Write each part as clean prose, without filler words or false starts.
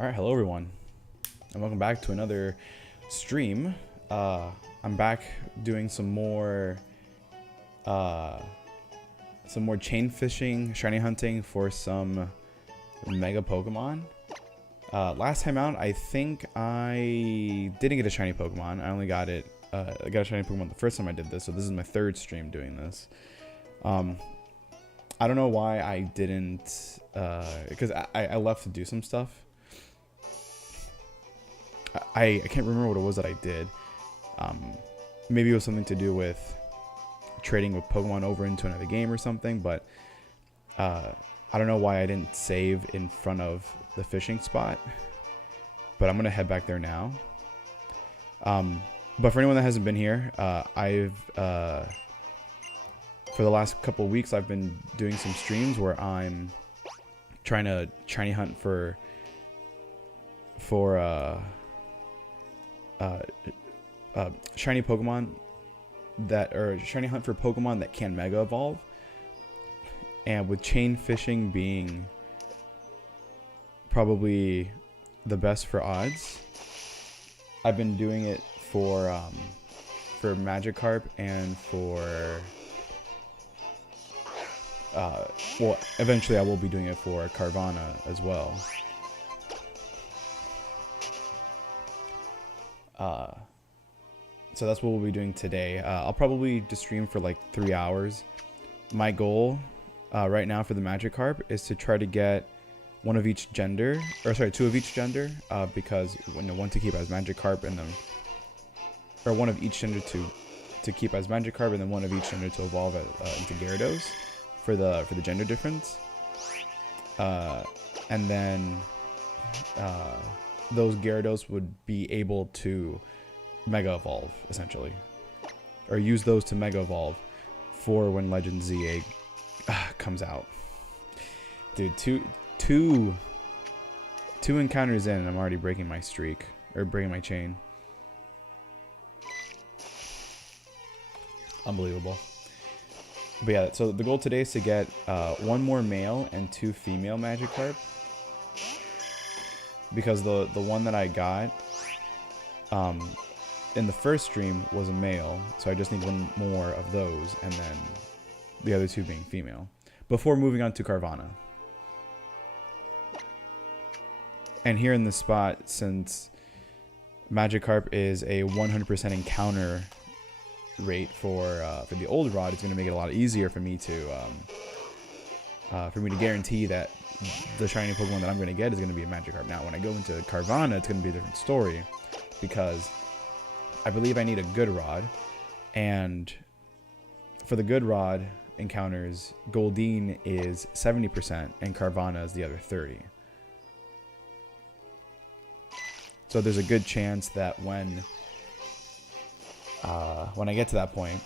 Alright, hello everyone, and welcome back to another stream. I'm back doing some more chain fishing, shiny hunting for some mega Pokemon. Last time out, I think I didn't get a shiny Pokemon. I only got it. I got a shiny Pokemon the first time I did this, so this is my third stream doing this. I don't know why I didn't, because I left to do some stuff. I can't remember what it was that I did. Maybe it was something to do with trading with Pokemon over into another game or something, but I don't know why I didn't save in front of the fishing spot. But I'm going to head back there now. But for anyone that hasn't been here, for the last couple of weeks, I've been doing some streams where I'm trying to shiny hunt for shiny Pokemon shiny hunt for Pokemon that can Mega Evolve. And with chain fishing being probably the best for odds, I've been doing it for Magikarp and for well, eventually I will be doing it for Carvana as well. So that's what we'll be doing today. I'll probably just stream for like 3 hours. My goal right now for the Magikarp is to try to get one of each gender, or sorry, 2 of each gender, because one to keep as Magikarp and then, or one of each gender to keep as Magikarp and then one of each gender to evolve into Gyarados for the gender difference. And then those Gyarados would be able to Mega Evolve, essentially. Or use those to Mega Evolve for when Legend ZA comes out. Dude, two encounters in and I'm already breaking my streak. Or breaking my chain. Unbelievable. But yeah, so the goal today is to get 1 more male and 2 female Magikarp. Because the one that I got in the first stream was a male, so I just need 1 more of those, and then the other 2 being female, before moving on to Carvana. And here in this spot, since Magikarp is a 100% encounter rate for the old rod, it's going to make it a lot easier for me to guarantee that the shiny Pokemon that I'm going to get is going to be a Magikarp. Now, when I go into Carvana, it's going to be a different story, because I believe I need a good rod, and for the good rod encounters, Goldeen is 70% and Carvana is the other 30%. So there's a good chance that when I get to that point,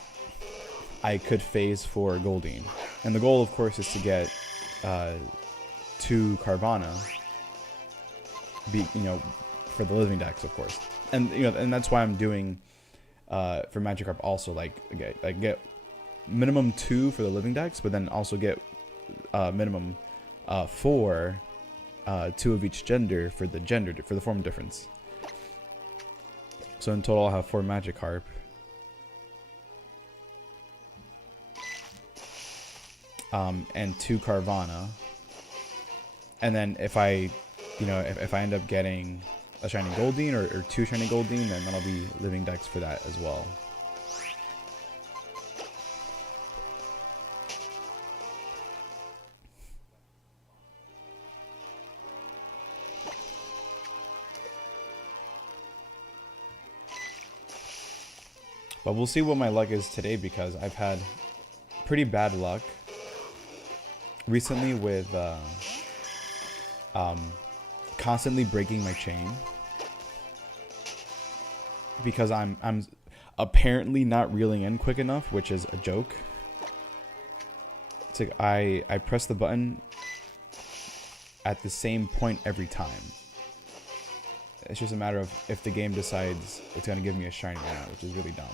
I could phase for Goldeen. And the goal, of course, is to get 2 Carvana, for the living dex, of course. And and that's why I'm doing for Magikarp also, like get minimum 2 for the living dex, but then also get minimum 4 2 of each gender for the form difference. So in total, I'll have 4 Magikarp. And 2 Carvana. And then if I end up getting a shiny Goldeen or 2 shiny Goldeen, then that'll be living dex for that as well. But we'll see what my luck is today, because I've had pretty bad luck recently with constantly breaking my chain, because I'm apparently not reeling in quick enough, which is a joke. It's like I press the button at the same point every time. It's just a matter of if the game decides it's going to give me a shiny or not, which is really dumb.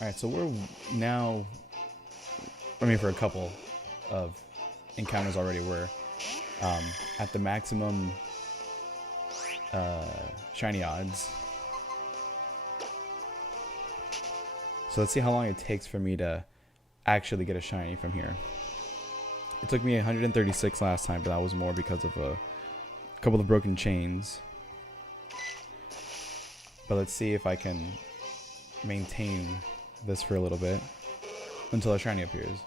Alright, so we're now, I mean for a couple of encounters already, we're at the maximum shiny odds. So let's see how long it takes for me to actually get a shiny from here. It took me 136 last time, but that was more because of a couple of broken chains. But let's see if I can maintain this for a little bit until a shiny appears.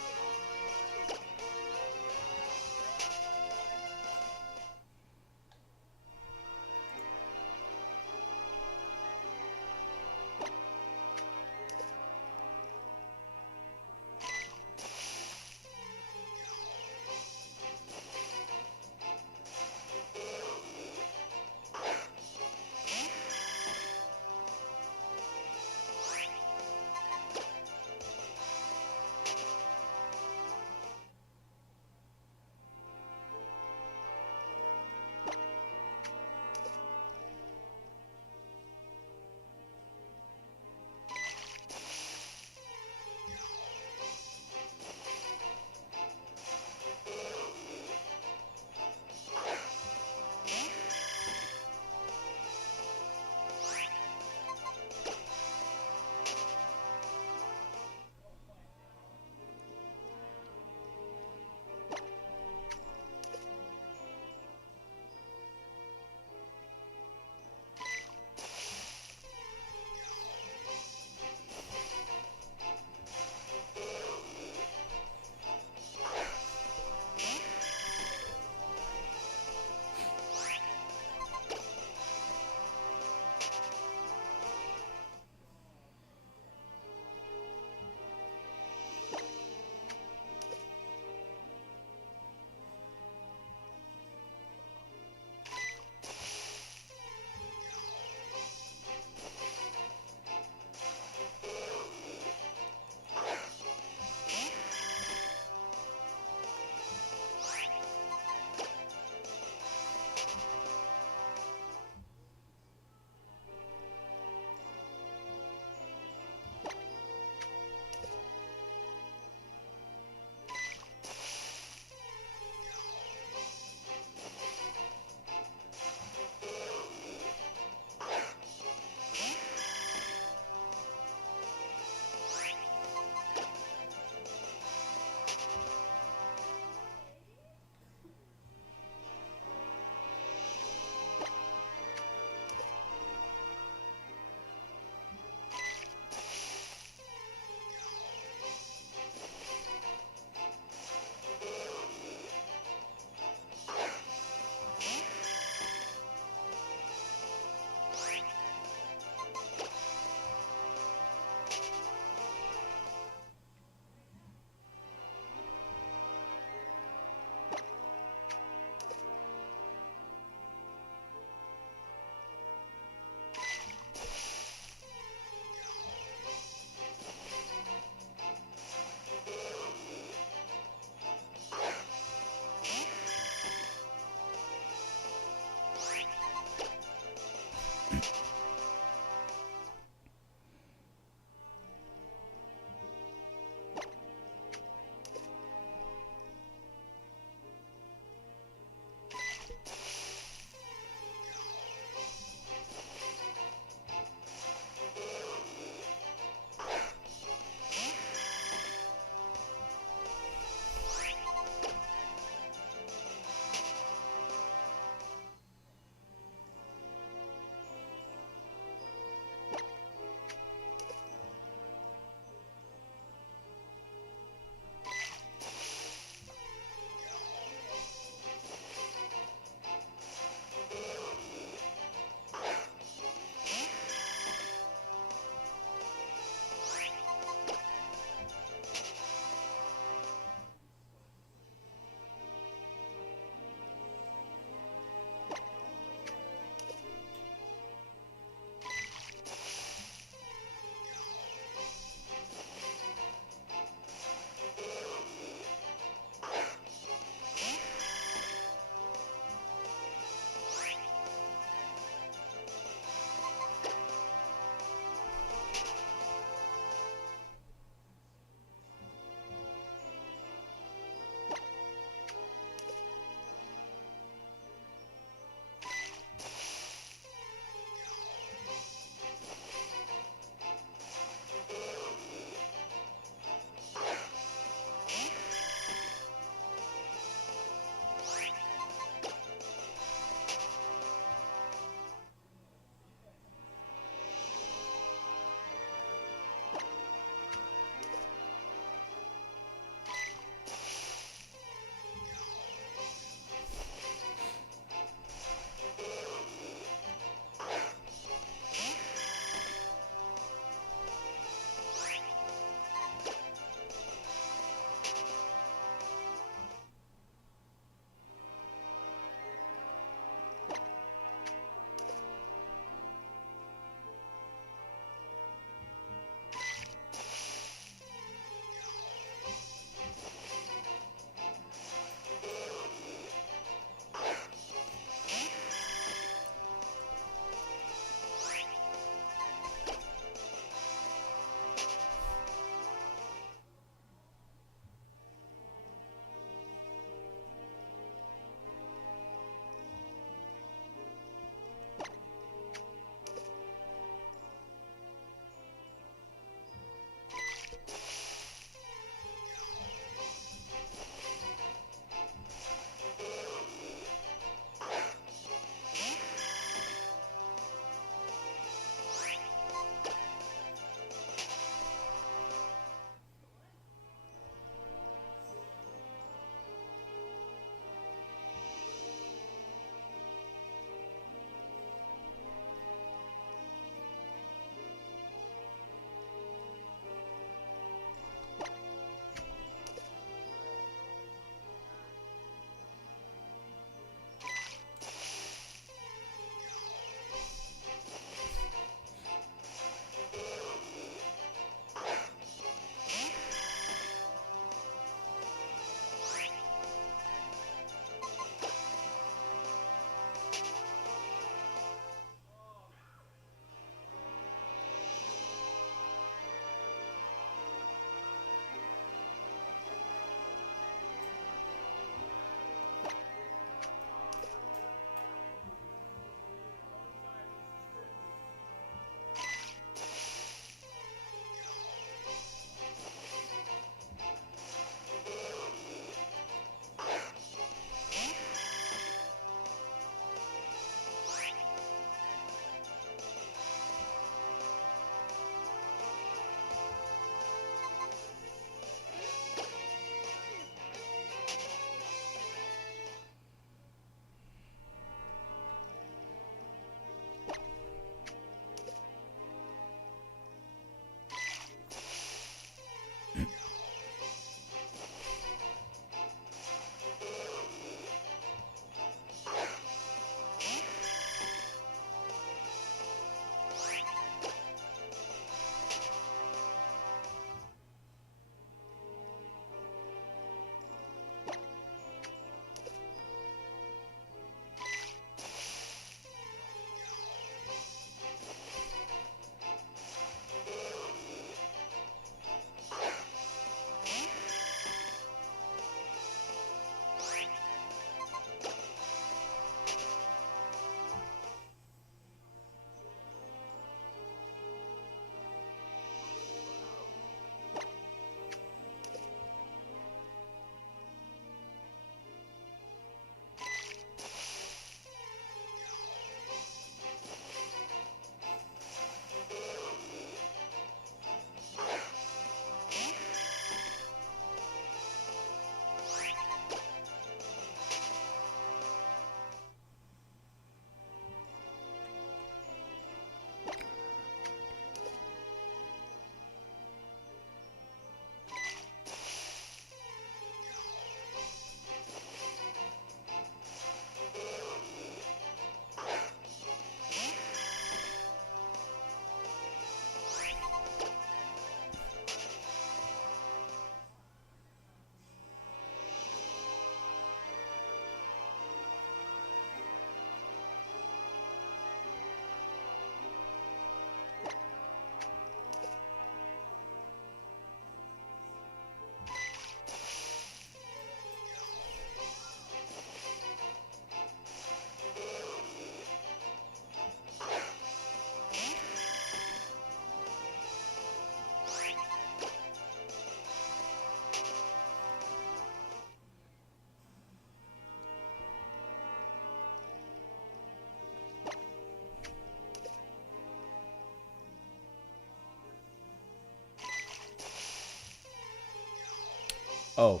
Oh,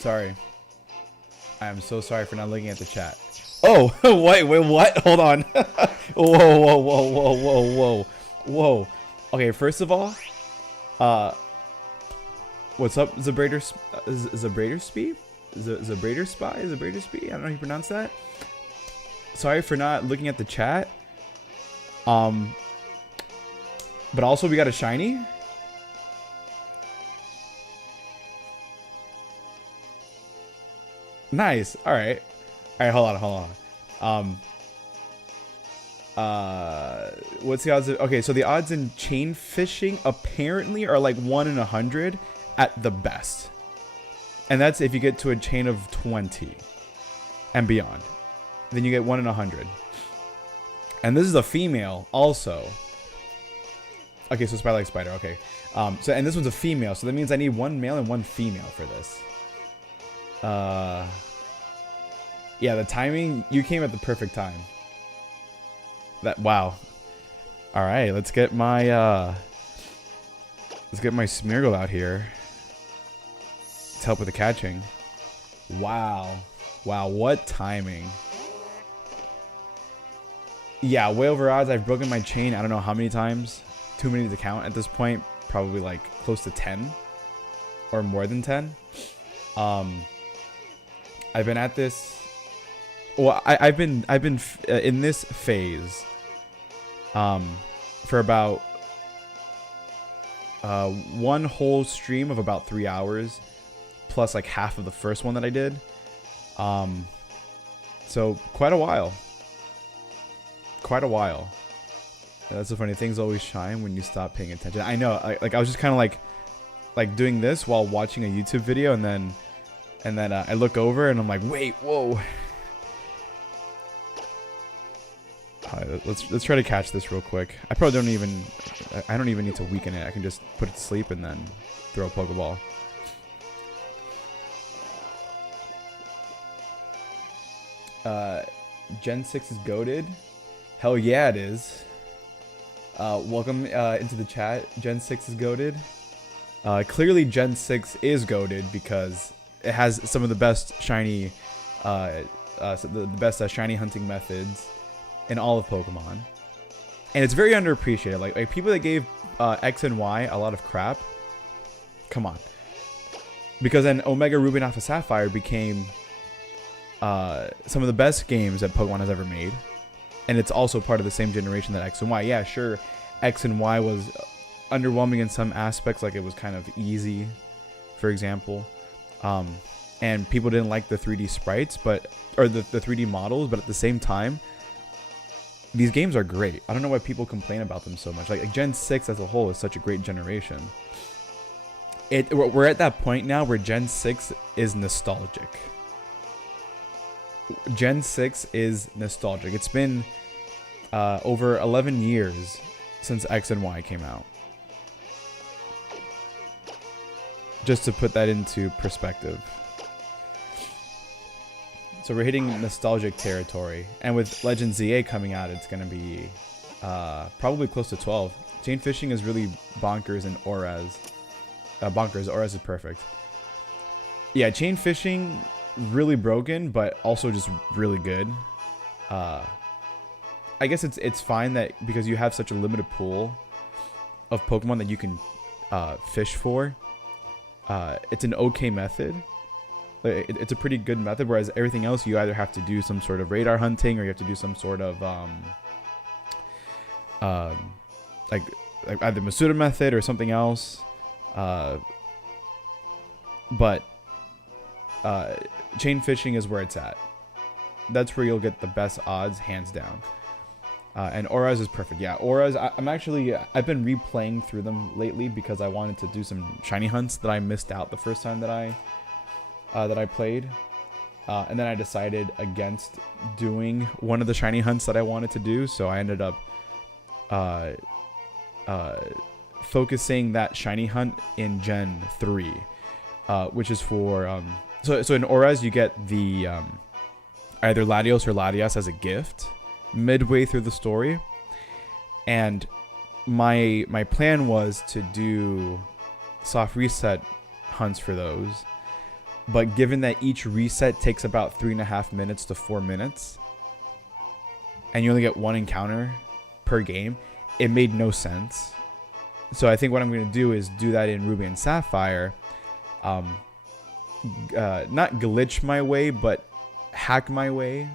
sorry. I am so sorry for not looking at the chat. Oh, wait, what? Hold on. Whoa. Okay, first of all, what's up, Zabrader Spee? Zabrader Spy? Zabrader Spee? I don't know how you pronounce that. Sorry for not looking at the chat. But also we got a shiny. Nice. All right. Hold on. What's the odds of, okay, so the odds in chain fishing apparently are like 1 in 100 at the best. And that's if you get to a chain of 20 and beyond. Then you get 1 in 100. And this is a female also. Okay, so Spider like Spider, okay. So and this one's a female, so that means I need 1 male and 1 female for this. Yeah, the timing, you came at the perfect time. Wow. All right, let's get my Smeargle out here. Let's help with the catching. Wow, what timing. Yeah, way over odds. I've broken my chain, I don't know how many times. Too many to count at this point. Probably like close to 10 or more than 10. I've been at this. Well, I've been in this phase for about one whole stream of about 3 hours, plus like half of the first one that I did. So quite a while. That's so funny. Things always shine when you stop paying attention. I know. I was just kind of like doing this while watching a YouTube video, and then I look over and I'm like, wait, whoa. Let's try to catch this real quick. I don't even need to weaken it. I can just put it to sleep and then throw a Pokeball. Gen 6 is goated. Hell yeah, it is. Welcome into the chat. Gen 6 is goated. Clearly Gen 6 is goated because it has some of the best shiny, the best shiny hunting methods in all of Pokemon, and it's very underappreciated. Like people that gave X and Y a lot of crap. Come on, because then Omega Ruby and Alpha Sapphire became some of the best games that Pokemon has ever made, and it's also part of the same generation that X and Y. Yeah, sure, X and Y was underwhelming in some aspects, like it was kind of easy, for example, and people didn't like the 3D sprites, or the 3D models, but at the same time, these games are great. I don't know why people complain about them so much. Like Gen 6 as a whole is such a great generation. We're at that point now where Gen 6 is nostalgic. Gen 6 is nostalgic. It's been over 11 years since X and Y came out. Just to put that into perspective. So we're hitting nostalgic territory, and with Legend ZA coming out, it's going to be probably close to 12. Chain fishing is really bonkers, and Auras. Auras is perfect. Yeah, chain fishing, really broken, but also just really good. I guess it's fine that because you have such a limited pool of Pokemon that you can fish for. It's an okay method. It's a pretty good method, whereas everything else you either have to do some sort of radar hunting or you have to do some sort of like either Masuda method or something else. But chain fishing is where it's at. That's where you'll get the best odds, hands down. And Auras is perfect. Yeah, Auras, I've been replaying through them lately because I wanted to do some shiny hunts that I missed out the first time that I played, and then I decided against doing one of the shiny hunts that I wanted to do, so I ended up focusing that shiny hunt in Gen 3, which is for so in Auras you get the either Latios or Latias as a gift midway through the story, and my plan was to do soft reset hunts for those. But given that each reset takes about 3.5 minutes to 4 minutes, and you only get one encounter per game, it made no sense. So I think what I'm going to do is do that in Ruby and Sapphire. Not glitch my way, but hack my way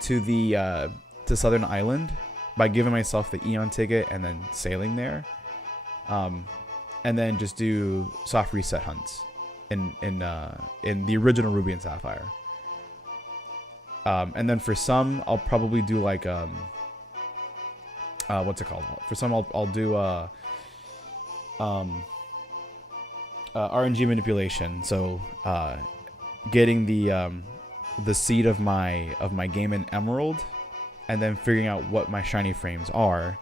to the to Southern Island by giving myself the Eon ticket and then sailing there. And then just do soft reset hunts in the original Ruby and Sapphire. And then for some, I'll probably do like what's it called? For some, I'll do RNG manipulation. So getting the seed of my game in Emerald, and then figuring out what my shiny frames are,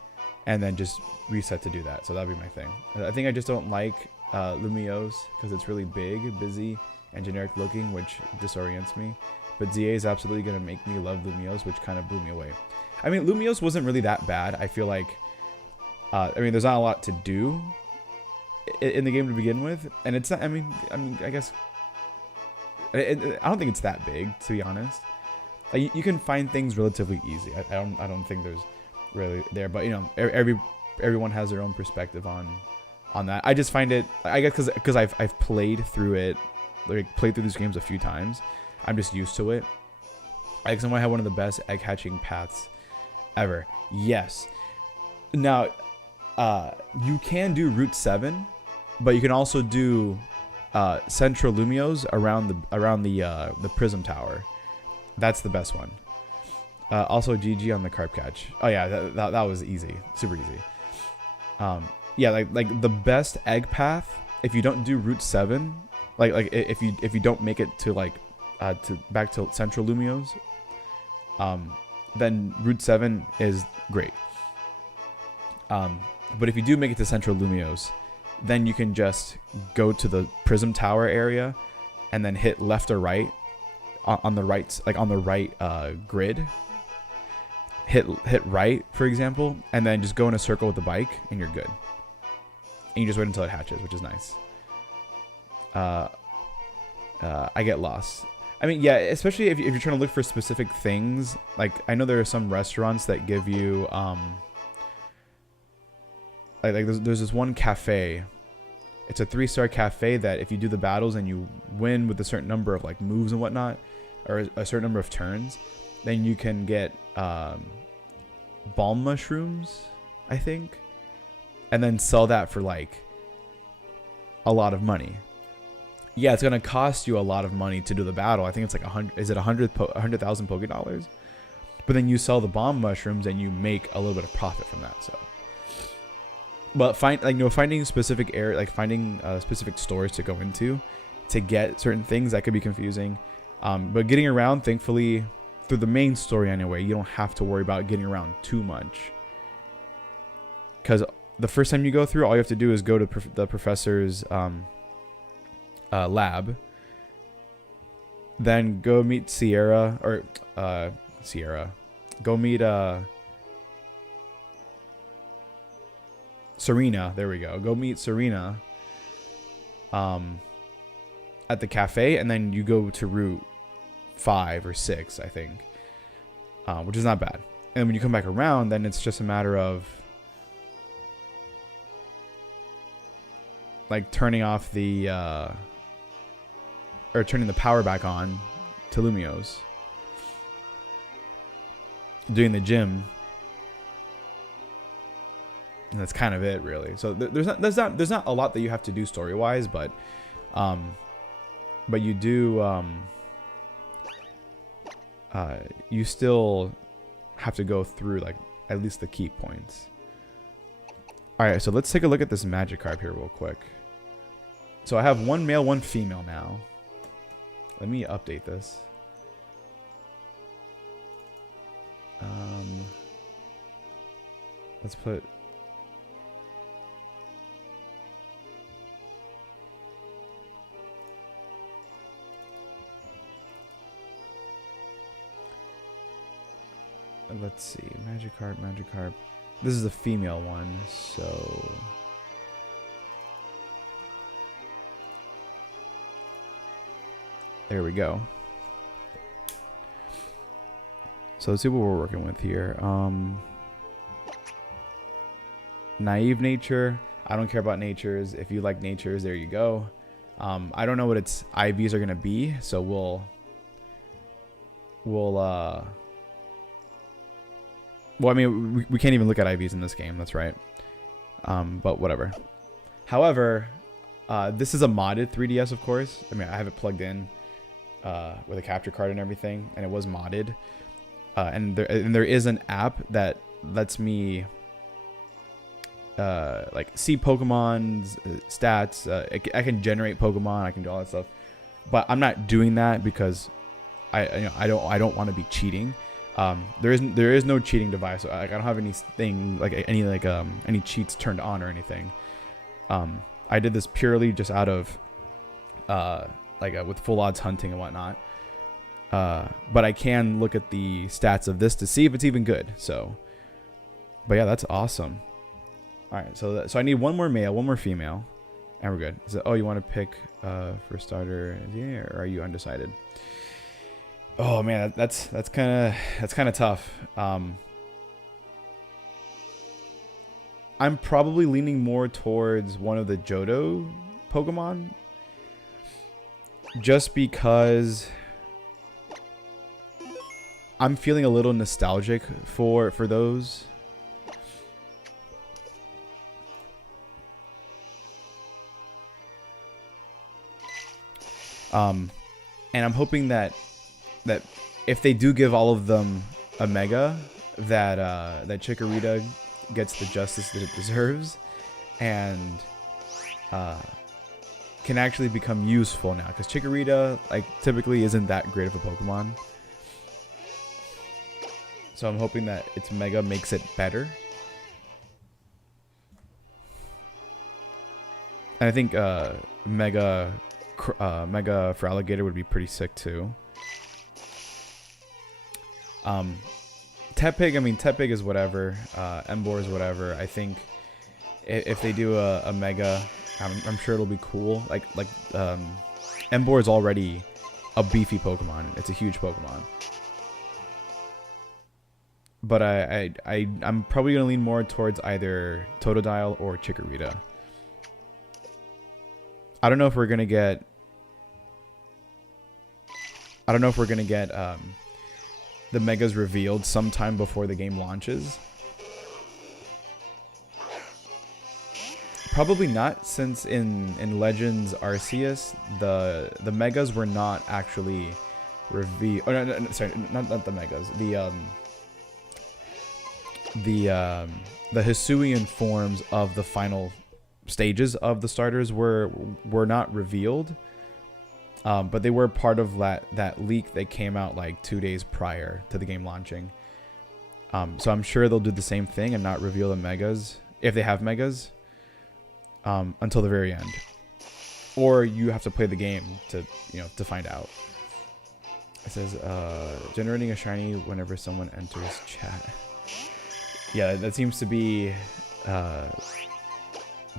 and then just reset to do that. So that'd be my thing. I think I just don't like Lumiose because it's really big, busy, and generic looking, which disorients me. But ZA is absolutely going to make me love Lumiose, which kind of blew me away. I mean, Lumiose wasn't really that bad. I feel like, I mean, there's not a lot to do in the game to begin with. And it's not, I mean, I guess, I don't think it's that big, to be honest. You can find things relatively easy. I don't think there's really there, but you know, everyone has their own perspective on that. I just find it, I guess, because I've played through it, like played through these games a few times. I'm just used to it. I think someone had one of the best egg hatching paths ever. Yes. Now, you can do Route 7, but you can also do Central Lumiose around the Prism Tower. That's the best one. Also, GG on the carp catch. Oh yeah, that was easy, super easy. Yeah, like the best egg path. If you don't do Route 7, like if you don't make it to like back to Central Lumiose, then Route 7 is great. But if you do make it to Central Lumiose, then you can just go to the Prism Tower area and then hit left or right on the right, like on the right grid. Hit right, for example, and then just go in a circle with the bike, and you're good. And you just wait until it hatches, which is nice. I get lost. I mean, yeah, especially if you're trying to look for specific things. Like, I know there are some restaurants that give you, like there's this one cafe. It's a 3-star cafe that if you do the battles and you win with a certain number of like moves and whatnot, or a certain number of turns, then you can get balm mushrooms, I think, and then sell that for like a lot of money. Yeah, it's gonna cost you a lot of money to do the battle. I think it's like 100. Is it 100,000 Poké Dollars? But then you sell the bomb mushrooms and you make a little bit of profit from that. So, but finding specific finding specific stores to go into to get certain things, that could be confusing. But getting around, thankfully, through the main story anyway, you don't have to worry about getting around too much. Because the first time you go through, all you have to do is go to the professor's lab, then go meet Sierra, go meet Serena. There we go. Go meet Serena at the cafe, and then you go to Route 5 or 6, I think, which is not bad. And when you come back around, then it's just a matter of like turning off the or turning the power back on to Lumiose, doing the gym, and that's kind of it, really. So there's not a lot that you have to do story wise, but you do you still have to go through like at least the key points. All right, so let's take a look at this Magikarp here real quick. So I have one male, one female now. Let me update this. Let's put... Let's see. Magikarp. This is a female one, so... There we go. So let's see what we're working with here. Naive nature. I don't care about natures. If you like natures, there you go. I don't know what its IVs are gonna be, so well, I mean, we can't even look at IVs in this game. That's right. But whatever. However, this is a modded 3DS, of course. I mean, I have it plugged in with a capture card and everything, and it was modded. And there is an app that lets me like see Pokemon's stats. I can generate Pokemon. I can do all that stuff, but I'm not doing that because I don't want to be cheating. There is no cheating device. So I don't have anything like any cheats turned on or anything. I did this purely just out of with full odds hunting and whatnot. But I can look at the stats of this to see if it's even good. So, but yeah, that's awesome. All right, so I need one more male, one more female, and we're good. So, oh, you want to pick for starter, yeah, or are you undecided? Oh man, that's kind of tough. I'm probably leaning more towards one of the Johto Pokemon, just because I'm feeling a little nostalgic for those. And I'm hoping that if they do give all of them a Mega, that Chikorita gets the justice that it deserves, and can actually become useful now. Because Chikorita, like, typically isn't that great of a Pokemon. So I'm hoping that its Mega makes it better. And I think Mega for Alligator would be pretty sick too. Tepig, I mean, Tepig is whatever. Emboar is whatever. I think if they do a Mega, I'm sure it'll be cool. Emboar is already a beefy Pokemon. It's a huge Pokemon. But I'm probably gonna lean more towards either Totodile or Chikorita. I don't know if we're gonna get the Megas revealed sometime before the game launches. Probably not, since in Legends Arceus the Megas were not actually revealed. Oh, no, sorry, not the Megas. The Hisuian forms of the final stages of the starters were not revealed, but they were part of that leak that came out like 2 days prior to the game launching. So I'm sure they'll do the same thing and not reveal the Megas, if they have Megas, until the very end, or you have to play the game to find out. It says generating a shiny whenever someone enters chat. Yeah, that seems to be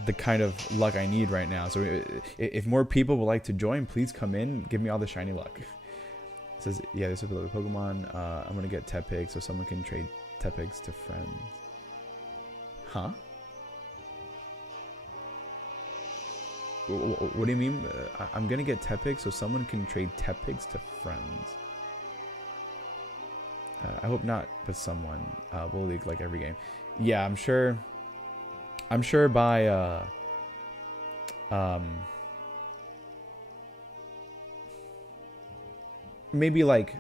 the kind of luck I need right now. So if more people would like to join, please come in, give me all the shiny luck. It says, yeah, this is a Pokemon. I'm gonna get Tepig so someone can trade Tepigs to friends. Huh? What do you mean? I'm gonna get Tepig so someone can trade Tepigs to friends. I hope not, but someone will leak like every game. Yeah, I'm sure by maybe like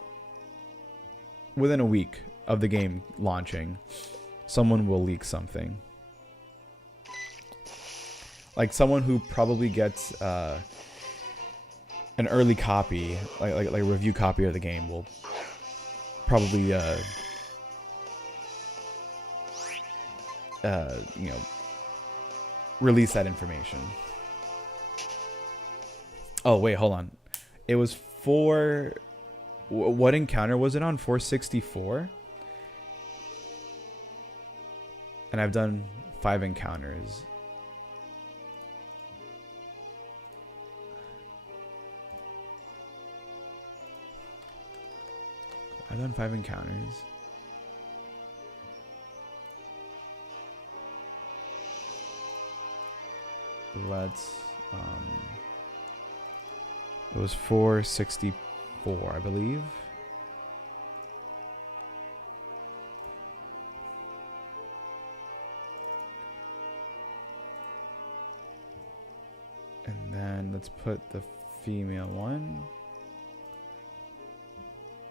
within a week of the game launching, someone will leak something. Like someone who probably gets an early copy, like a review copy of the game, will probably release that information. Oh wait, hold on. It was what encounter was it on? 464? And I've done 5 encounters. I've done 5 encounters. Let's it was 464, I believe. And then let's put the female one.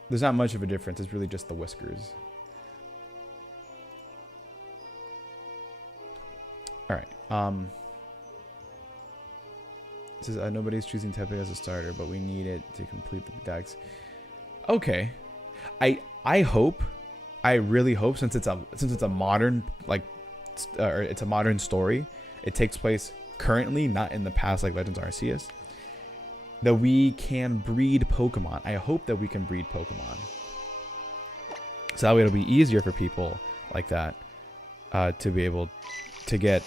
There's not much of a difference. It's really just the whiskers. All right. It says nobody's choosing Tepe as a starter, but we need it to complete the decks. Okay, I hope, I really hope, since it's a modern or it's a modern story, it takes place currently, not in the past like Legends Arceus, that we can breed Pokemon. I hope that we can breed Pokemon, so that way it'll be easier for people like that to be able to get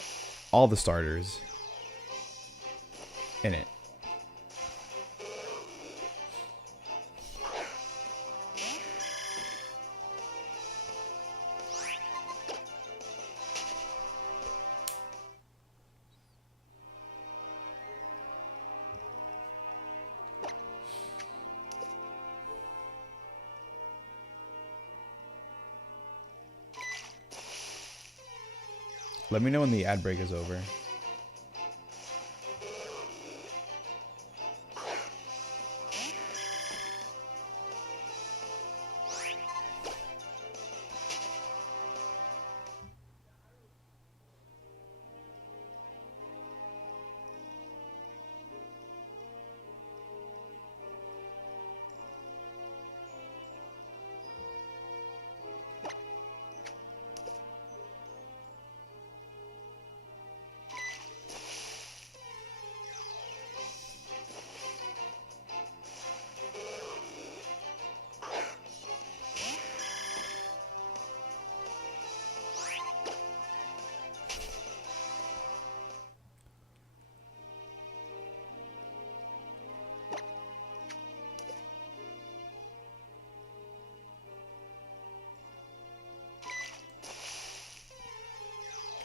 all the starters in it. Let me know when the ad break is over.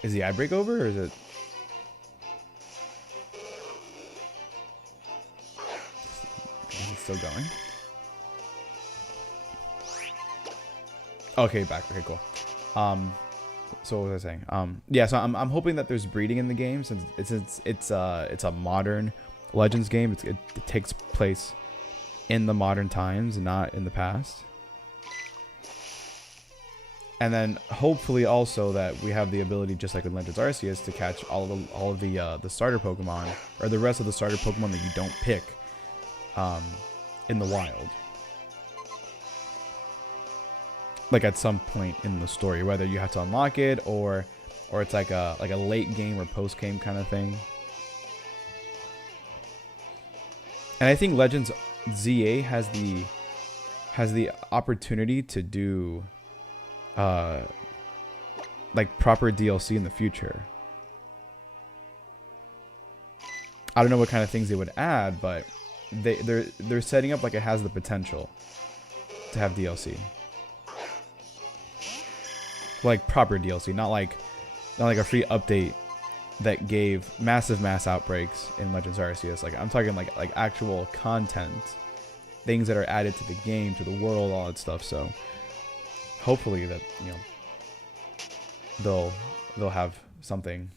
Is the ad break over, or is it? Is it still going? Okay, back. Okay, cool. So what was I saying? Yeah, so I'm hoping that there's breeding in the game, since it's a modern Legends game. It takes place in the modern times, not in the past. And then hopefully also that we have the ability, just like with Legends Arceus, to catch all of the starter Pokemon, or the rest of the starter Pokemon that you don't pick in the wild. Like at some point in the story, whether you have to unlock it or it's like a late game or post game kind of thing. And I think Legends ZA has the opportunity to do like proper DLC in the future. I don't know what kind of things they would add, but they're setting up like it has the potential to have DLC. Like proper DLC, not like a free update that gave massive mass outbreaks in Legends Arceus. Like I'm talking like actual content, things that are added to the game, to the world, all that stuff. So hopefully that, you know, they'll have something.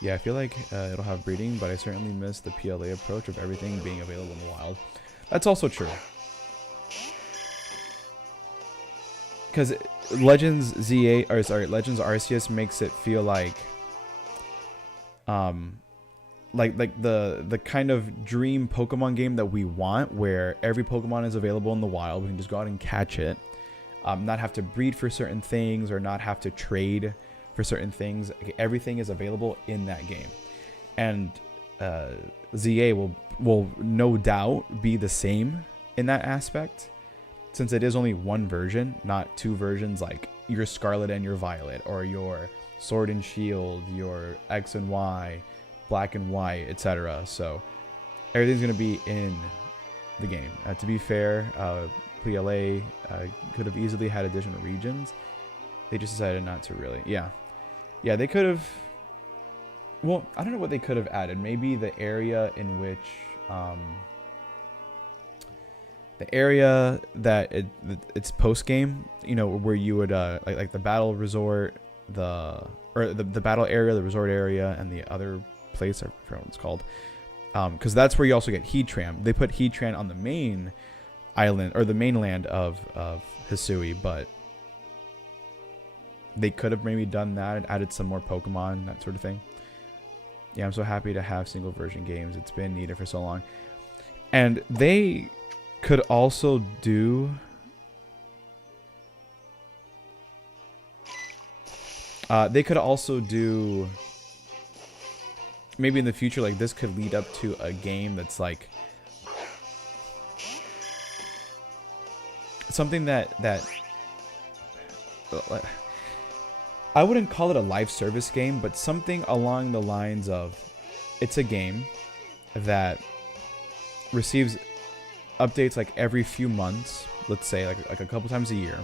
Yeah, I feel like it'll have breeding, but I certainly miss the PLA approach of everything being available in the wild. That's also true. Because Legends Arceus makes it feel like the kind of dream Pokemon game that we want, where every Pokemon is available in the wild. We can just go out and catch it, not have to breed for certain things or not have to trade for certain things. Everything is available in that game, and ZA will no doubt be the same in that aspect, since it is only one version, not two versions like your Scarlet and your Violet, or your Sword and Shield, your X and Y, Black and White, etc. So everything's going to be in the game. To be fair, PLA could have easily had additional regions. They just decided not to really. Yeah, they could have. Well, I don't know what they could have added. Maybe the area in which the area that it's post game, you know, where you would like the battle resort, the battle area, the resort area, and the other place, I forgot what it's called, because that's where you also get Heatran. They put Heatran on the main island or the mainland of Hisui, but they could have maybe done that and added some more Pokemon, that sort of thing. Yeah, I'm so happy to have single version games. It's been needed for so long. And they could also do maybe in the future, like this could lead up to a game that's like something that I wouldn't call it a live service game, but something along the lines of it's a game that receives updates like every few months, let's say like a couple times a year,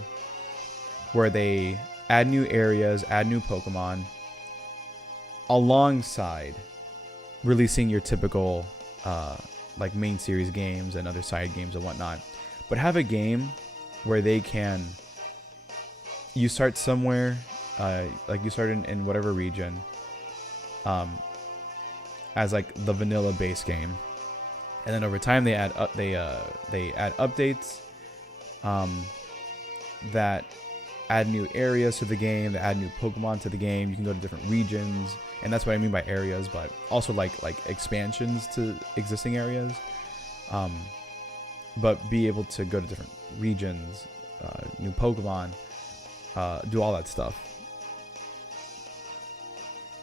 where they add new areas, add new Pokemon, alongside releasing your typical like main series games and other side games and whatnot. But have a game where they can, you start somewhere, like you start in whatever region, as like the vanilla base game, and then over time they add updates that add new areas to the game, that add new Pokemon to the game. You can go to different regions, and that's what I mean by areas, but also like expansions to existing areas, but be able to go to different regions, new Pokemon, do all that stuff.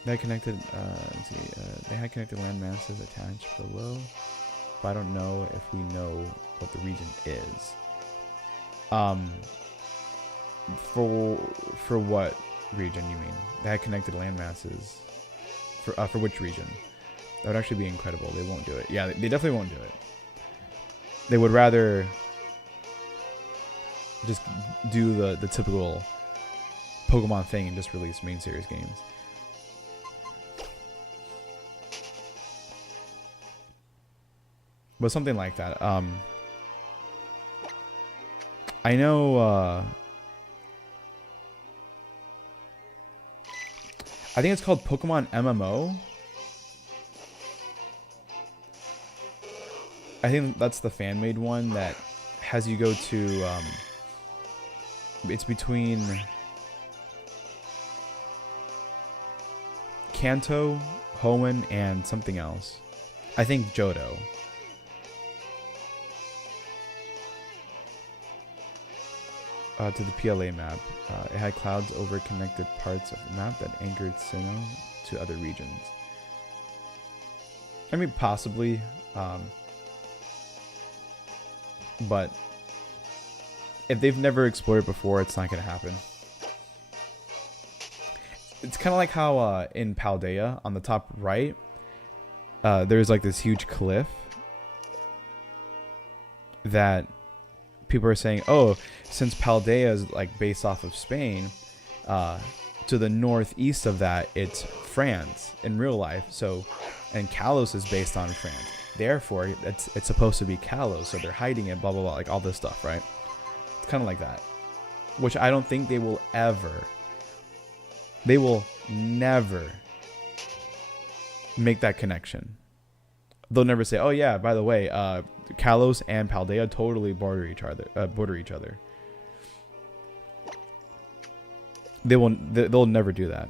They had connected, let's see, they had connected land masses attached below, but I don't know if we know what the region is. For what region you mean? They had connected land masses for which region? That would actually be incredible. They won't do it. Yeah, they definitely won't do it. They would rather just do the typical Pokemon thing and just release main series games. But something like that. I know. I think it's called Pokemon MMO. I think that's the fan-made one that has you go to. It's between Kanto, Hoenn, and something else. I think Johto. To the PLA map. It had clouds over connected parts of the map that anchored Sinnoh to other regions. I mean, possibly. But if they've never explored it before, it's not going to happen. It's kind of like how in Paldea, on the top right, there's like this huge cliff that people are saying, oh, since Paldea is like based off of Spain, to the northeast of that, it's France in real life. So, and Kalos is based on France. Therefore, it's supposed to be Kalos. So they're hiding it, blah, blah, blah, like all this stuff, right? It's kind of like that. Which I don't think they will ever, they will never make that connection. They'll never say, oh yeah, by the way, Kalos and Paldea totally border each other. They'll never do that.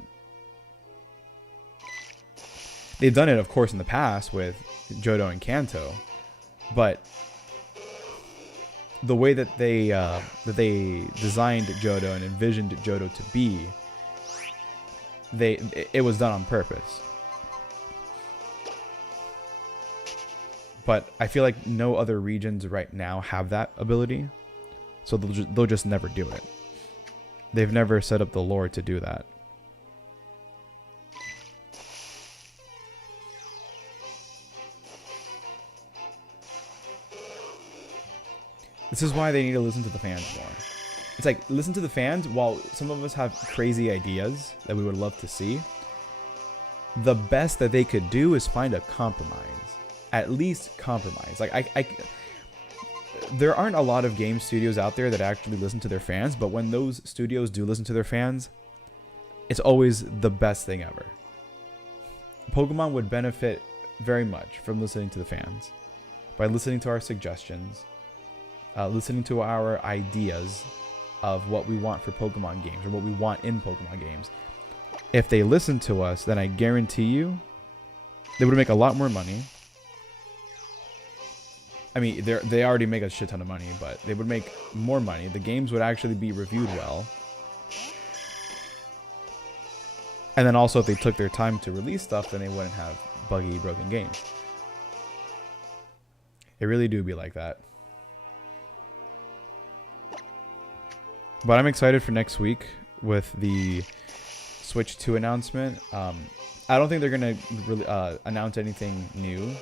They've done it, of course, in the past with Johto and Kanto, but the way that they designed Johto and envisioned Johto to be, it was done on purpose. But I feel like no other regions right now have that ability, so they'll just never do it. They've never set up the lore to do that. This is why they need to listen to the fans more. It's like, listen to the fans. While some of us have crazy ideas that we would love to see, the best that they could do is find a compromise. At least compromise. Like, there aren't a lot of game studios out there that actually listen to their fans, but when those studios do listen to their fans, it's always the best thing ever. Pokemon would benefit very much from listening to the fans, by listening to our suggestions, listening to our ideas of what we want for Pokemon games, or what we want in Pokemon games. If they listen to us, then I guarantee you they would make a lot more money. I mean, they already make a shit ton of money, but they would make more money. The games would actually be reviewed well. And then also, if they took their time to release stuff, then they wouldn't have buggy, broken games. It really do be like that. But I'm excited for next week with the Switch 2 announcement. I don't think they're gonna really announce anything new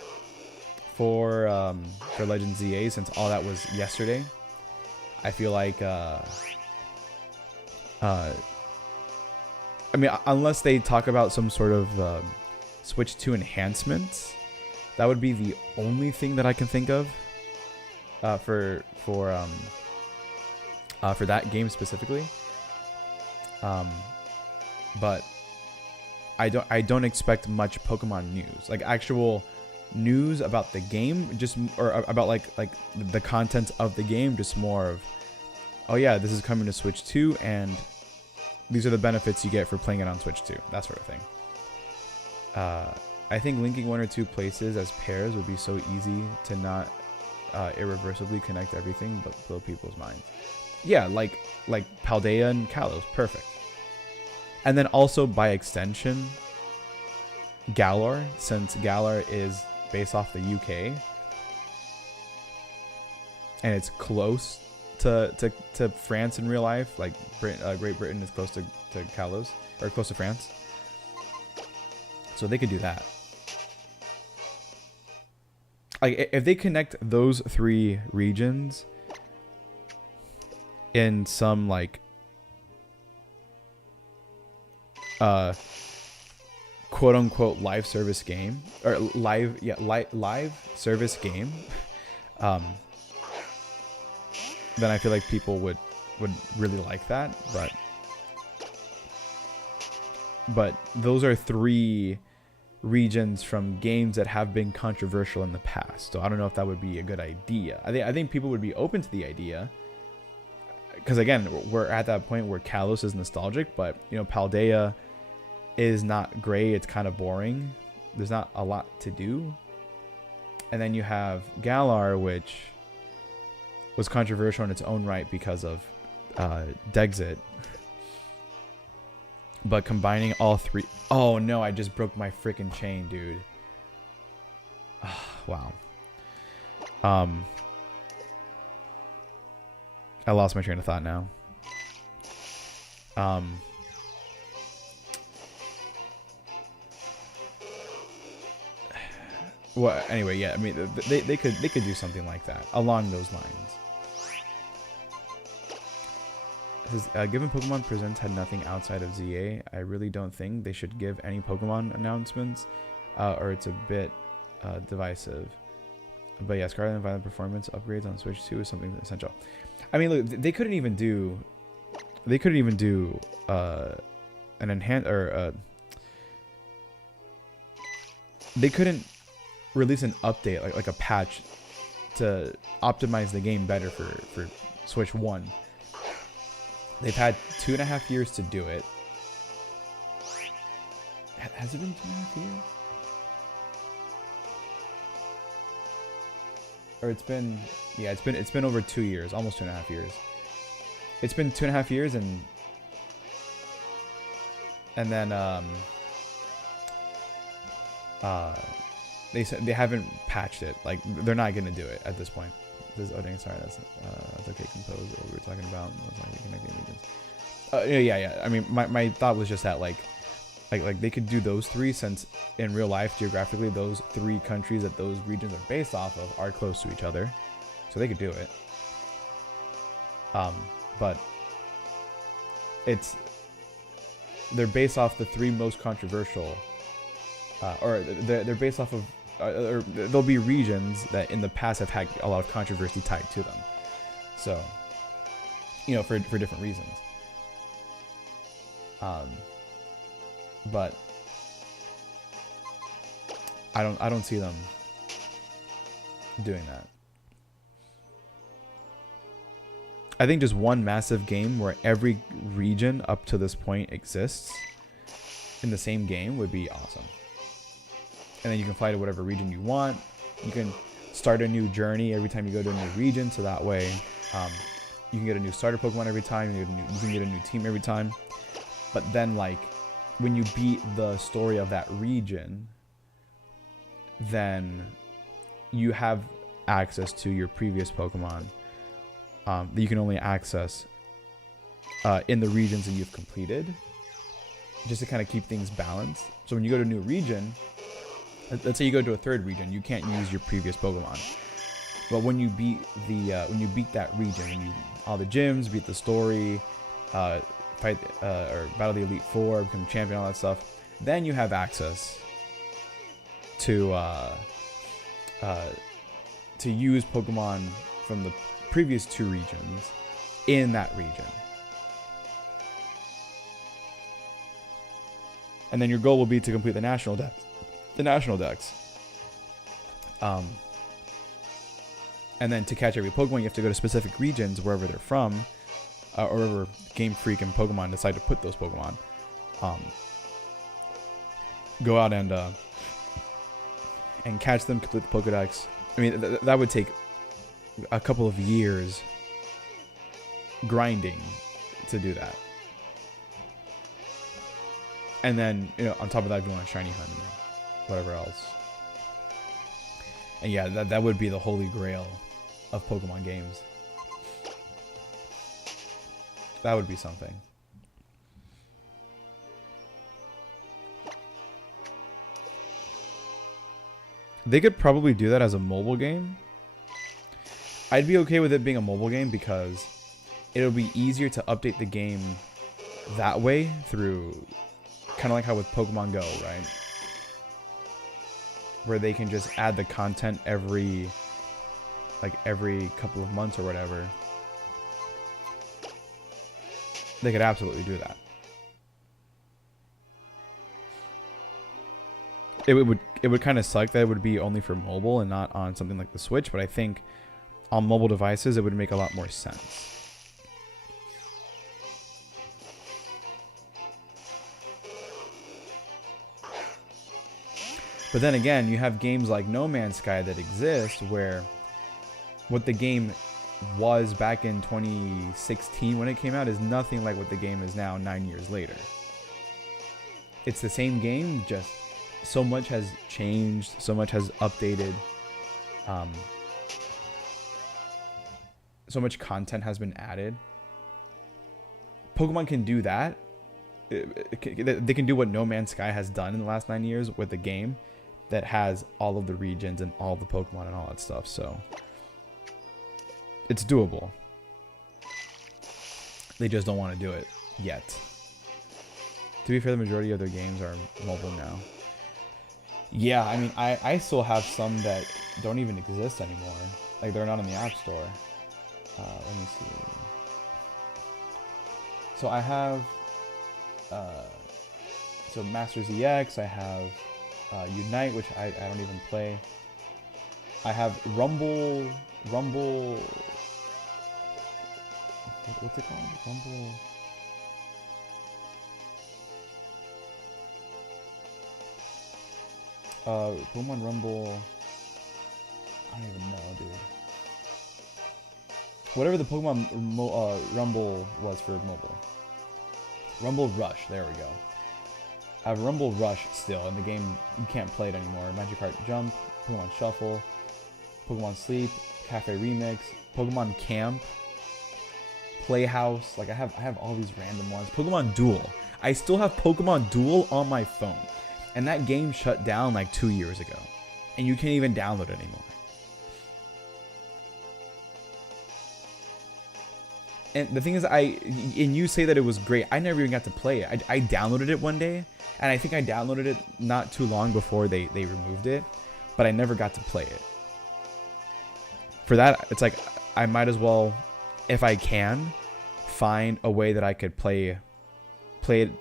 for Legends ZA, since all that was yesterday. I feel like I mean, unless they talk about some sort of Switch 2 enhancements, that would be the only thing that I can think of for that game specifically. But I don't expect much Pokemon news, like actual news about the game, just or about like the content of the game, just more of, oh yeah, this is coming to Switch 2 and these are the benefits you get for playing it on Switch 2, that sort of thing. I think linking one or two places as pairs would be so easy to not irreversibly connect everything but blow people's minds. Yeah, like Paldea and Kalos, perfect. And then also by extension, Galar, since Galar is based off the UK and it's close to France in real life, like Great Britain is close to Kalos, or close to France, so they could do that. Like, if they connect those three regions in some like quote unquote live service game, or live service game, then I feel like people would really like that. But those are three regions from games that have been controversial in the past, so I don't know if that would be a good idea. I think people would be open to the idea, because again, we're at that point where Kalos is nostalgic, but you know, Paldea is not great. It's kind of boring. There's not a lot to do. And then you have Galar, which was controversial in its own right because of Dexit. But combining all three... Oh no, I just broke my freaking chain, dude. Wow. I lost my train of thought now. Well, anyway, yeah. I mean, they could do something like that along those lines. It says, given Pokemon Presents had nothing outside of ZA, I really don't think they should give any Pokemon announcements, or it's a bit divisive. But yeah, Scarlet and Violet performance upgrades on Switch 2 is something essential. I mean, look, they couldn't even do an enhance, or they couldn't release an update, like a patch to optimize the game better for Switch 1. They've had 2.5 years to do it. Has it been 2.5 years? Or it's been, yeah, it's been over 2 years, almost 2.5 years. It's been 2.5 years, and then they said they haven't patched it. Like, they're not gonna do it at this point. This is Odin, sorry, that's okay. Composed. What we were talking about was like connecting regions. Yeah. I mean, my thought was just that like they could do those three, since in real life, geographically, those three countries that those regions are based off of are close to each other, so they could do it. But they're based off the 3 most controversial, or they're based off of, or there'll be regions that in the past have had a lot of controversy tied to them. So, for different reasons. But I don't see them doing that. I think just one massive game where every region up to this point exists in the same game would be awesome. And then you can fly to whatever region you want. You can start a new journey every time you go to a new region, so that way you can get a new starter Pokemon every time. You can get a new team every time. But then, like, when you beat the story of that region, then you have access to your previous Pokemon that you can only access in the regions that you've completed, just to kind of keep things balanced. So when you go to a new region, let's say you go to a 3rd region, you can't use your previous Pokemon. But when you beat that region, all the gyms, beat the story, fight or battle the Elite Four, become champion, all that stuff, then you have access to use Pokemon from the previous 2 regions in that region. And then your goal will be to complete the national dex. And then to catch every Pokemon, you have to go to specific regions wherever they're from, or wherever Game Freak and Pokemon decide to put those Pokemon. Go out and catch them, complete the Pokedex. I mean, that would take a couple of years grinding to do that. And then, on top of that, if you want a shiny hunt and whatever else. And yeah, that would be the holy grail of Pokemon games. That would be something. They could probably do that as a mobile game. I'd be okay with it being a mobile game because it'll be easier to update the game that way through kind of like how with Pokemon Go, right? Where they can just add the content every couple of months or whatever. They could absolutely do that. It would kind of suck that it would be only for mobile and not on something like the Switch, but I think on mobile devices it would make a lot more sense. But then again, you have games like No Man's Sky that exist where what the game was back in 2016 when it came out is nothing like what the game is now 9 years later. It's the same game, just so much has changed, so much has updated, so much content has been added. Pokemon can do that. They can do what No Man's Sky has done in the last 9 years with a game that has all of the regions and all the Pokemon and all that stuff, so it's doable. They just don't want to do it yet. To be fair, the majority of their games are mobile now. Yeah, I mean, I still have some that don't even exist anymore. Like, they're not in the App Store. Let me see. So I have so Masters EX, I have Unite, which I don't even play. I have Rumble, what's it called? Rumble. Pokemon Rumble. I don't even know, dude. Whatever the Pokemon Rumble was for mobile. Rumble Rush, there we go. I have Rumble Rush still, in the game you can't play it anymore. Magikarp Jump, Pokemon Shuffle, Pokemon Sleep, Cafe Remix, Pokemon Camp, Playhouse. Like, I have all these random ones. Pokemon Duel. I still have Pokemon Duel on my phone. And that game shut down like 2 years ago. And you can't even download it anymore. And the thing is, and you say that it was great. I never even got to play it. I downloaded it one day, and I think I downloaded it not too long before they removed it, but I never got to play it. For that, it's like I might as well, if I can, find a way that I could play it,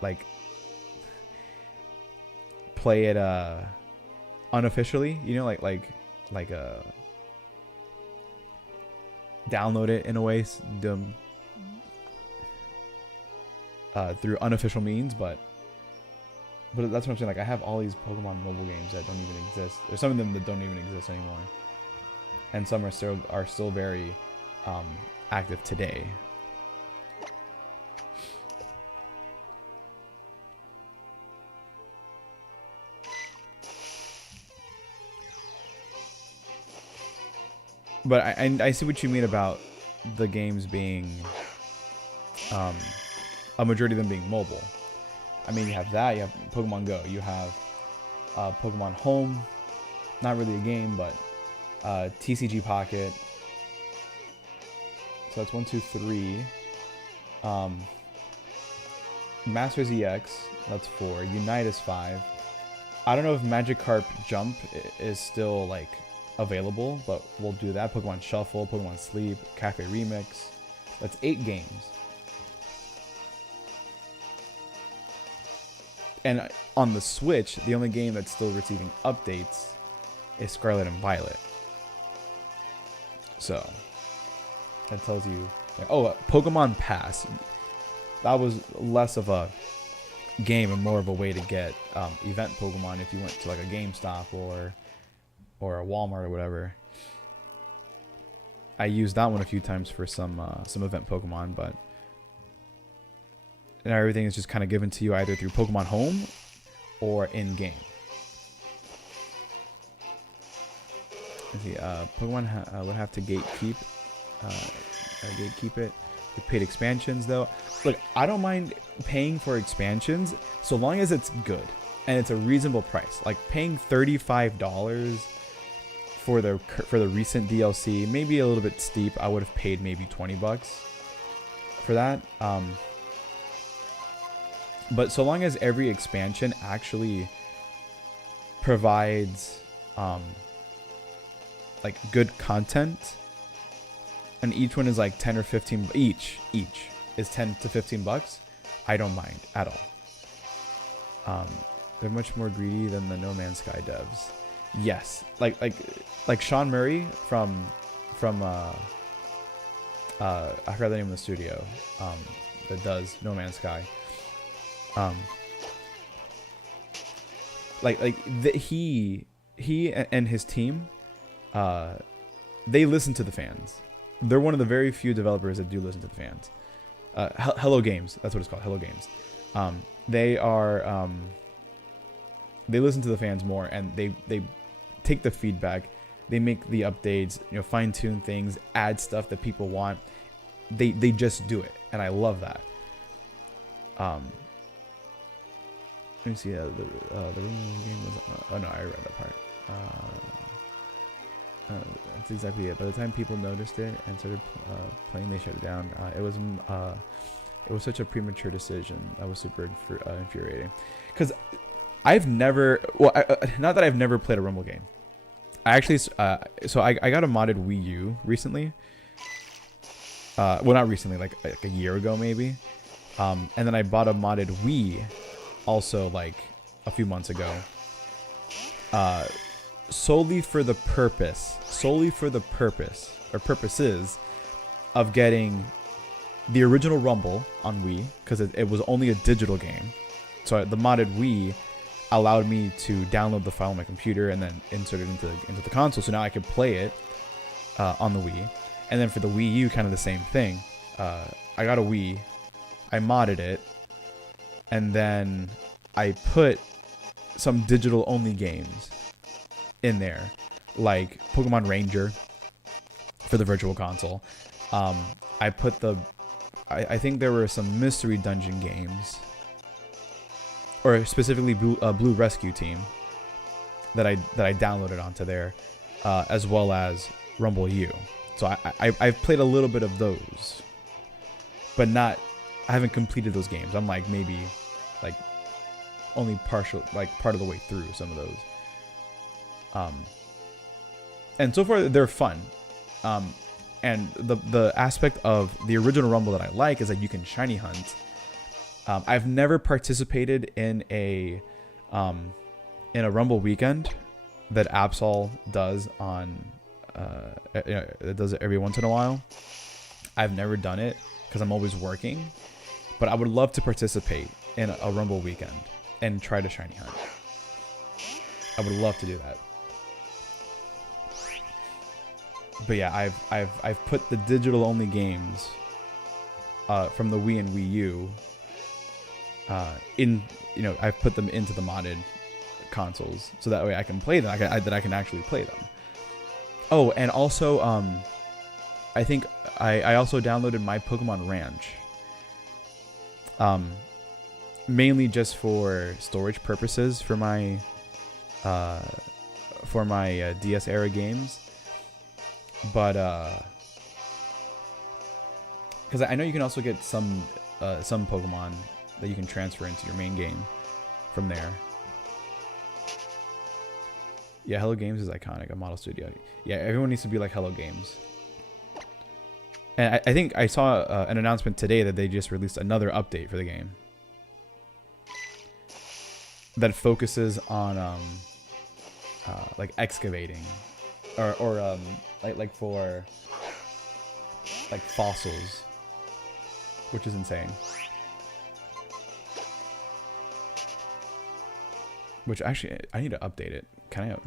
like play it unofficially, you know, like download it in a way, through unofficial means, but that's what I'm saying. Like, I have all these Pokemon mobile games that don't even exist. There's some of them that don't even exist anymore, and some are still very active today. But I see what you mean about the games being, a majority of them being mobile. I mean, you have that, you have Pokemon Go, you have Pokemon Home, not really a game, but TCG Pocket. So that's 1, 2, 3. Masters EX, that's 4. Unite is 5. I don't know if Magikarp Jump is still like available, but we'll do that. Pokemon Shuffle, Pokemon Sleep, Cafe Remix. That's 8 games. And on the Switch, the only game that's still receiving updates is Scarlet and Violet. So that tells you. Oh, Pokemon Pass. That was less of a game and more of a way to get event Pokemon if you went to like a GameStop or a Walmart or whatever. I used that one a few times for some event Pokemon, but now everything is just kind of given to you either through Pokemon Home or in game. Let's see, Pokemon would have to gatekeep it. With paid expansions, though, look, I don't mind paying for expansions so long as it's good and it's a reasonable price. Like paying $35 for the recent DLC, maybe a little bit steep. I would have paid maybe $20 for that. But so long as every expansion actually provides like good content, and each one is like 10 or 15 each is 10 to 15 bucks, I don't mind at all. They're much more greedy than the No Man's Sky devs. Yes, like Sean Murray from I forgot the name of the studio that does No Man's Sky. He and his team, they listen to the fans. They're one of the very few developers that do listen to the fans. Hello Games, that's what it's called, Hello Games. They listen to the fans more, and they take the feedback. They make the updates, fine tune things, add stuff that people want. They just do it, and I love that. Let me see. The room game was. Oh no, I read that part. That's exactly it. By the time people noticed it and started playing, they shut it down. It was such a premature decision. That was super infuriating. Because I've never, not that I've never played a Rumble game. I actually, so I got a modded Wii U recently. Well, not recently, like a year ago maybe. And then I bought a modded Wii also like a few months ago. Solely for the purposes of getting the original Rumble on Wii, because it was only a digital game. So the modded Wii allowed me to download the file on my computer and then insert it into the console. So now I could play it on the Wii. And then for the Wii U, kind of the same thing. I got a Wii, I modded it, and then I put some digital only games in there, like Pokemon Ranger for the Virtual Console. I put I think there were some mystery dungeon games, or specifically Blue Rescue Team, that I downloaded onto there, as well as Rumble U. So I've played a little bit of those, but not. I haven't completed those games. I'm like maybe like only partial, like part of the way through some of those. And so far they're fun. And the aspect of the original Rumble that I like is that you can shiny hunt. I've never participated in a Rumble weekend that Absol does on it does it every once in a while. I've never done it because I'm always working, but I would love to participate in a Rumble weekend and try to shiny hunt. I would love to do that. But yeah, I've put the digital only games from the Wii and Wii U in, you know, I've put them into the modded consoles so that way I can play them. I can actually play them. Oh, and also I think I also downloaded my Pokemon Ranch. Mainly just for storage purposes for my DS era games. But because I know you can also get some Pokemon that you can transfer into your main game from there. Yeah, Hello Games is iconic. A model studio. Yeah, everyone needs to be like Hello Games. And I think I saw an announcement today that they just released another update for the game that focuses on like excavating or like for like fossils, which is insane. Which actually I need to update it. Can I? Let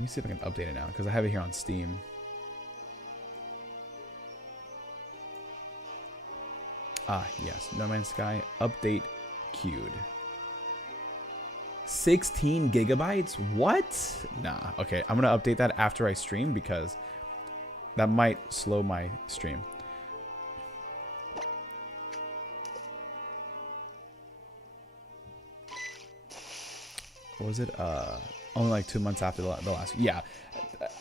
me see if I can update it now because I have it here on Steam. Ah, yes. No Man's Sky update queued. 16 gigabytes? What? Nah. Okay, I'm gonna update that after I stream because that might slow my stream. What was it? Only like 2 months after the last. Yeah,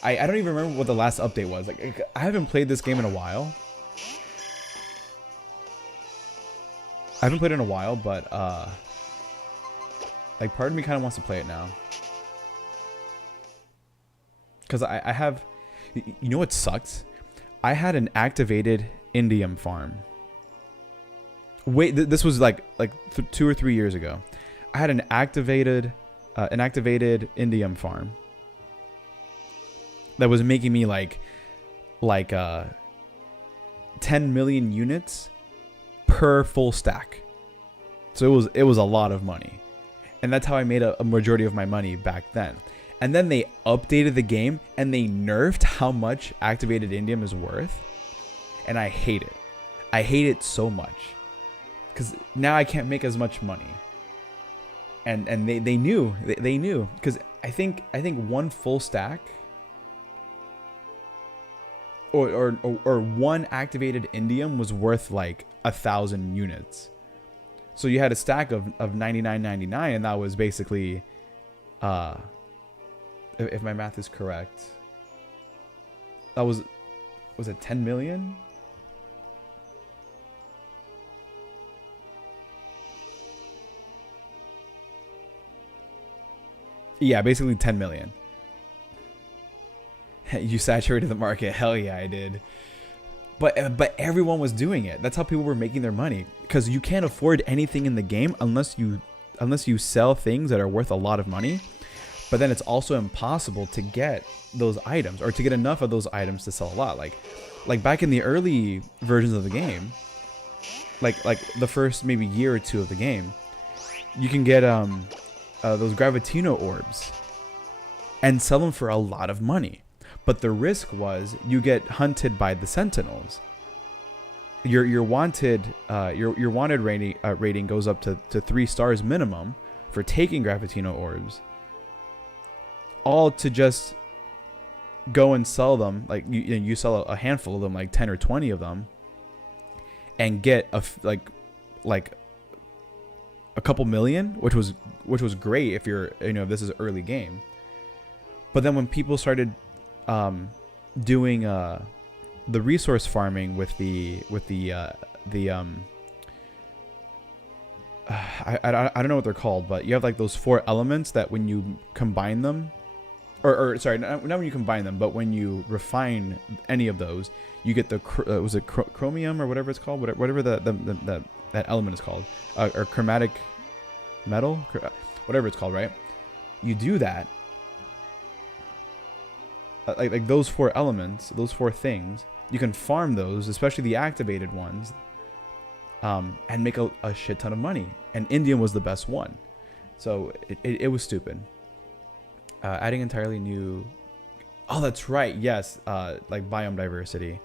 I don't even remember what the last update was. Like, I haven't played this game in a while. I haven't played it in a while, but like part of me kind of wants to play it now. Because I have, you know what sucks? I had an activated indium farm. Wait, this was like 2 or 3 years ago. I had an activated indium farm that was making me like 10 million units per full stack. So it was a lot of money. And that's how I made a majority of my money back then. And then they updated the game and they nerfed how much activated indium is worth. And I hate it. I hate it so much. Because now I can't make as much money. And they knew. They knew. Because I think one full stack or one activated indium was worth like 1,000 units. So you had a stack of 99.99, and that was basically, if my math is correct, that was it 10 million? Yeah, basically 10 million. You saturated the market. Hell yeah, I did. But everyone was doing it. That's how people were making their money. Because you can't afford anything in the game unless you sell things that are worth a lot of money. But then it's also impossible to get those items or to get enough of those items to sell a lot. Like back in the early versions of the game, like the first maybe year or two of the game, you can get those Gravitino orbs and sell them for a lot of money. But the risk was you get hunted by the Sentinels. Your wanted rating goes up to 3 stars minimum for taking Gravitino orbs. All to just go and sell them. Like you sell a handful of them, like 10 or 20 of them, and get like a couple million, which was great if you're if this is early game. But then when people started doing the resource farming with the I don't know what they're called, but you have like those 4 elements that when you combine them, or sorry, not when you combine them, but when you refine any of those, you get the was it chromium or whatever it's called, whatever that element is called, or chromatic metal, whatever it's called, right? You do that, like those 4 elements, those 4 things, you can farm those, especially the activated ones, and make a shit ton of money. And Indian was the best one, so it was stupid. Adding entirely new, oh that's right, yes, like biome diversity,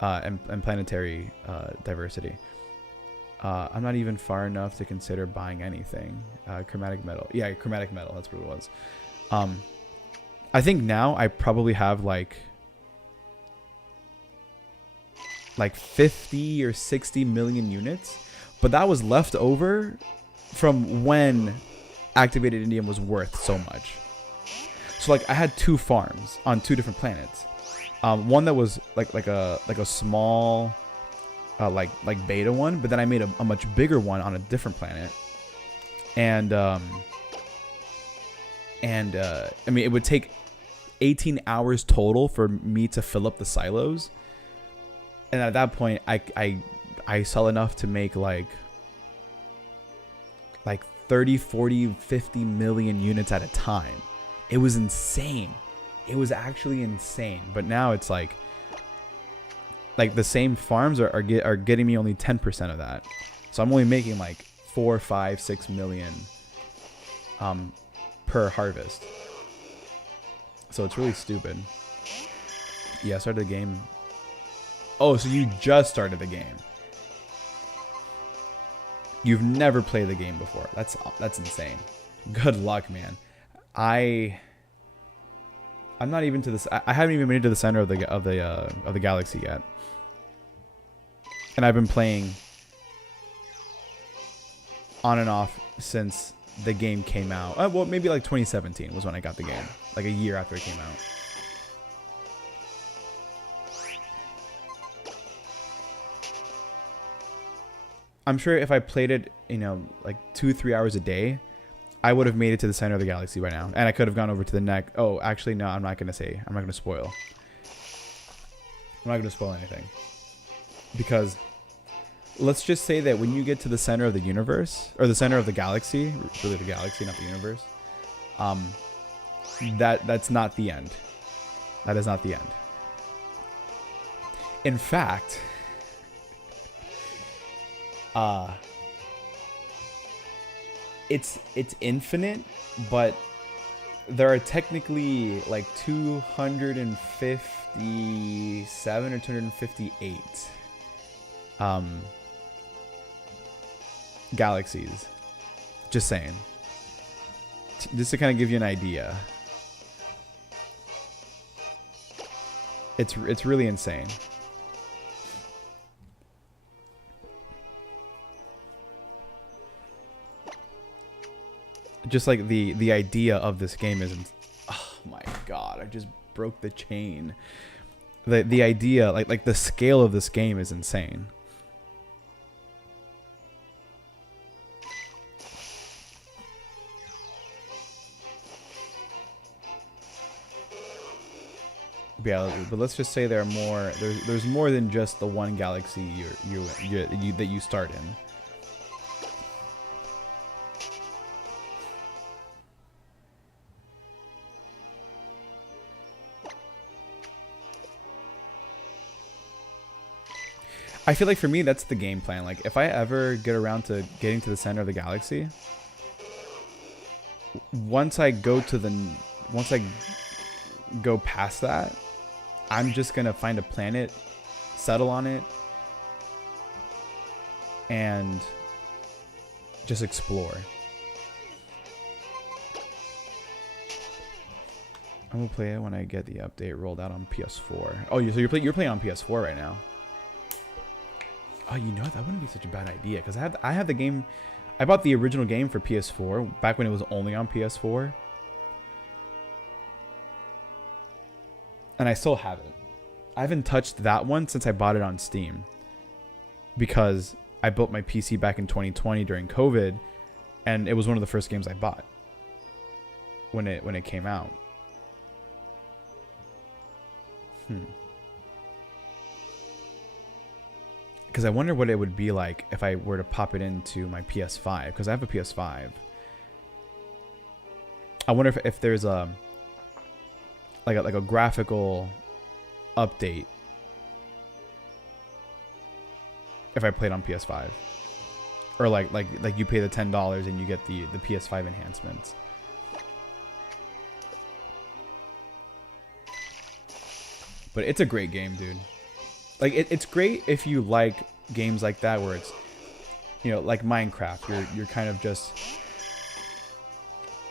and planetary diversity. I'm not even far enough to consider buying anything. Chromatic metal, yeah, chromatic metal, that's what it was. I think now I probably have like 50 or 60 million units, but that was left over from when activated indium was worth so much. So like I had 2 farms on 2 different planets. One that was like a small like beta one, but then I made a much bigger one on a different planet. And I mean, it would take 18 hours total for me to fill up the silos. And at that point, I sell enough to make like 30, 40, 50 million units at a time. It was insane. It was actually insane. But now it's like the same farms are getting me only 10% of that. So I'm only making like 4, 5, 6 million per harvest. So it's really stupid. Yeah, I started the game. Oh, so you just started the game. You've never played the game before. That's insane. Good luck, man. I'm not even to this. I haven't even made it to the center of the galaxy yet. And I've been playing on and off since the game came out. Well, maybe like 2017 was when I got the game. Like a year after it came out. I'm sure if I played it, like 2-3 hours a day, I would have made it to the center of the galaxy by now. And I could have gone over to the neck. Oh, actually, no, I'm not going to say. I'm not going to spoil. I'm not going to spoil anything. Because let's just say that when you get to the center of the universe, or the center of the galaxy, really the galaxy, not the universe, that's not the end. That is not the end. In fact, it's infinite, but there are technically like 257 or 258 galaxies. Just saying. Just to kind of give you an idea. It's really insane. Just like the idea of this game isn't. Oh my god! I just broke the chain. The idea, like the scale of this game is insane. Yeah, but let's just say there are more. There's more than just the one galaxy that you start in. I feel like for me, that's the game plan. Like, if I ever get around to getting to the center of the galaxy, once I go past that, I'm just gonna find a planet, settle on it, and just explore. I'm gonna play it when I get the update rolled out on PS4. Oh, so you're playing on PS4 right now. Oh, you know, that wouldn't be such a bad idea, because I have the game. I bought the original game for PS4 back when it was only on PS4. and I still haven't. I haven't touched that one since I bought it on Steam, because I built my PC back in 2020 during COVID, and it was one of the first games I bought when it came out. Because I wonder what it would be like if I were to pop it into my PS5, because I have a PS5. I wonder if there's a like a graphical update if I played on PS5, or like you pay the $10 and you get the PS5 enhancements. But it's a great game, dude. Like it's great if you like games like that where it's, you know, like Minecraft. You're kind of just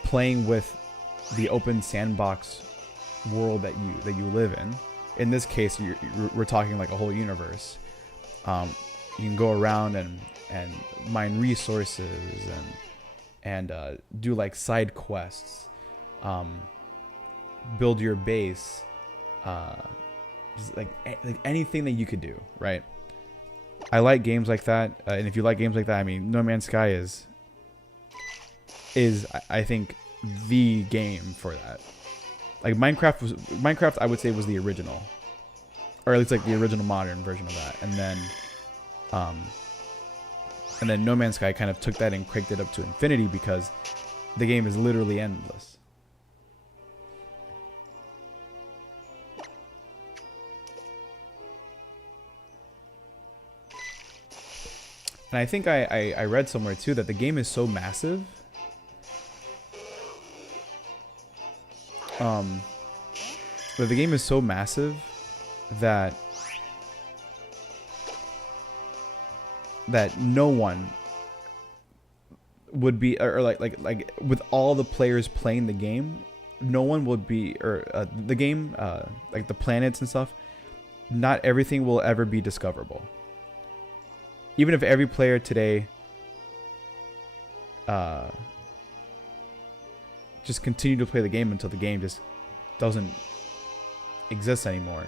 playing with the open sandbox world that you live in. In this case, we're talking like a whole universe. You can go around and mine resources and do like side quests, build your base, just like anything that you could do, right? I like games like that, and if you like games like that, I mean, No Man's Sky is I think the game for that. Like Minecraft I would say was the original, or at least like the original modern version of that, and then No Man's Sky kind of took that and cranked it up to infinity because the game is literally endless. And I think I read somewhere too that the game is so massive. But the game is so massive that no one would be, or like with all the players playing the game, no one would be, or the game, like the planets and stuff, not everything will ever be discoverable. Even if every player today just continue to play the game until the game just doesn't exist anymore,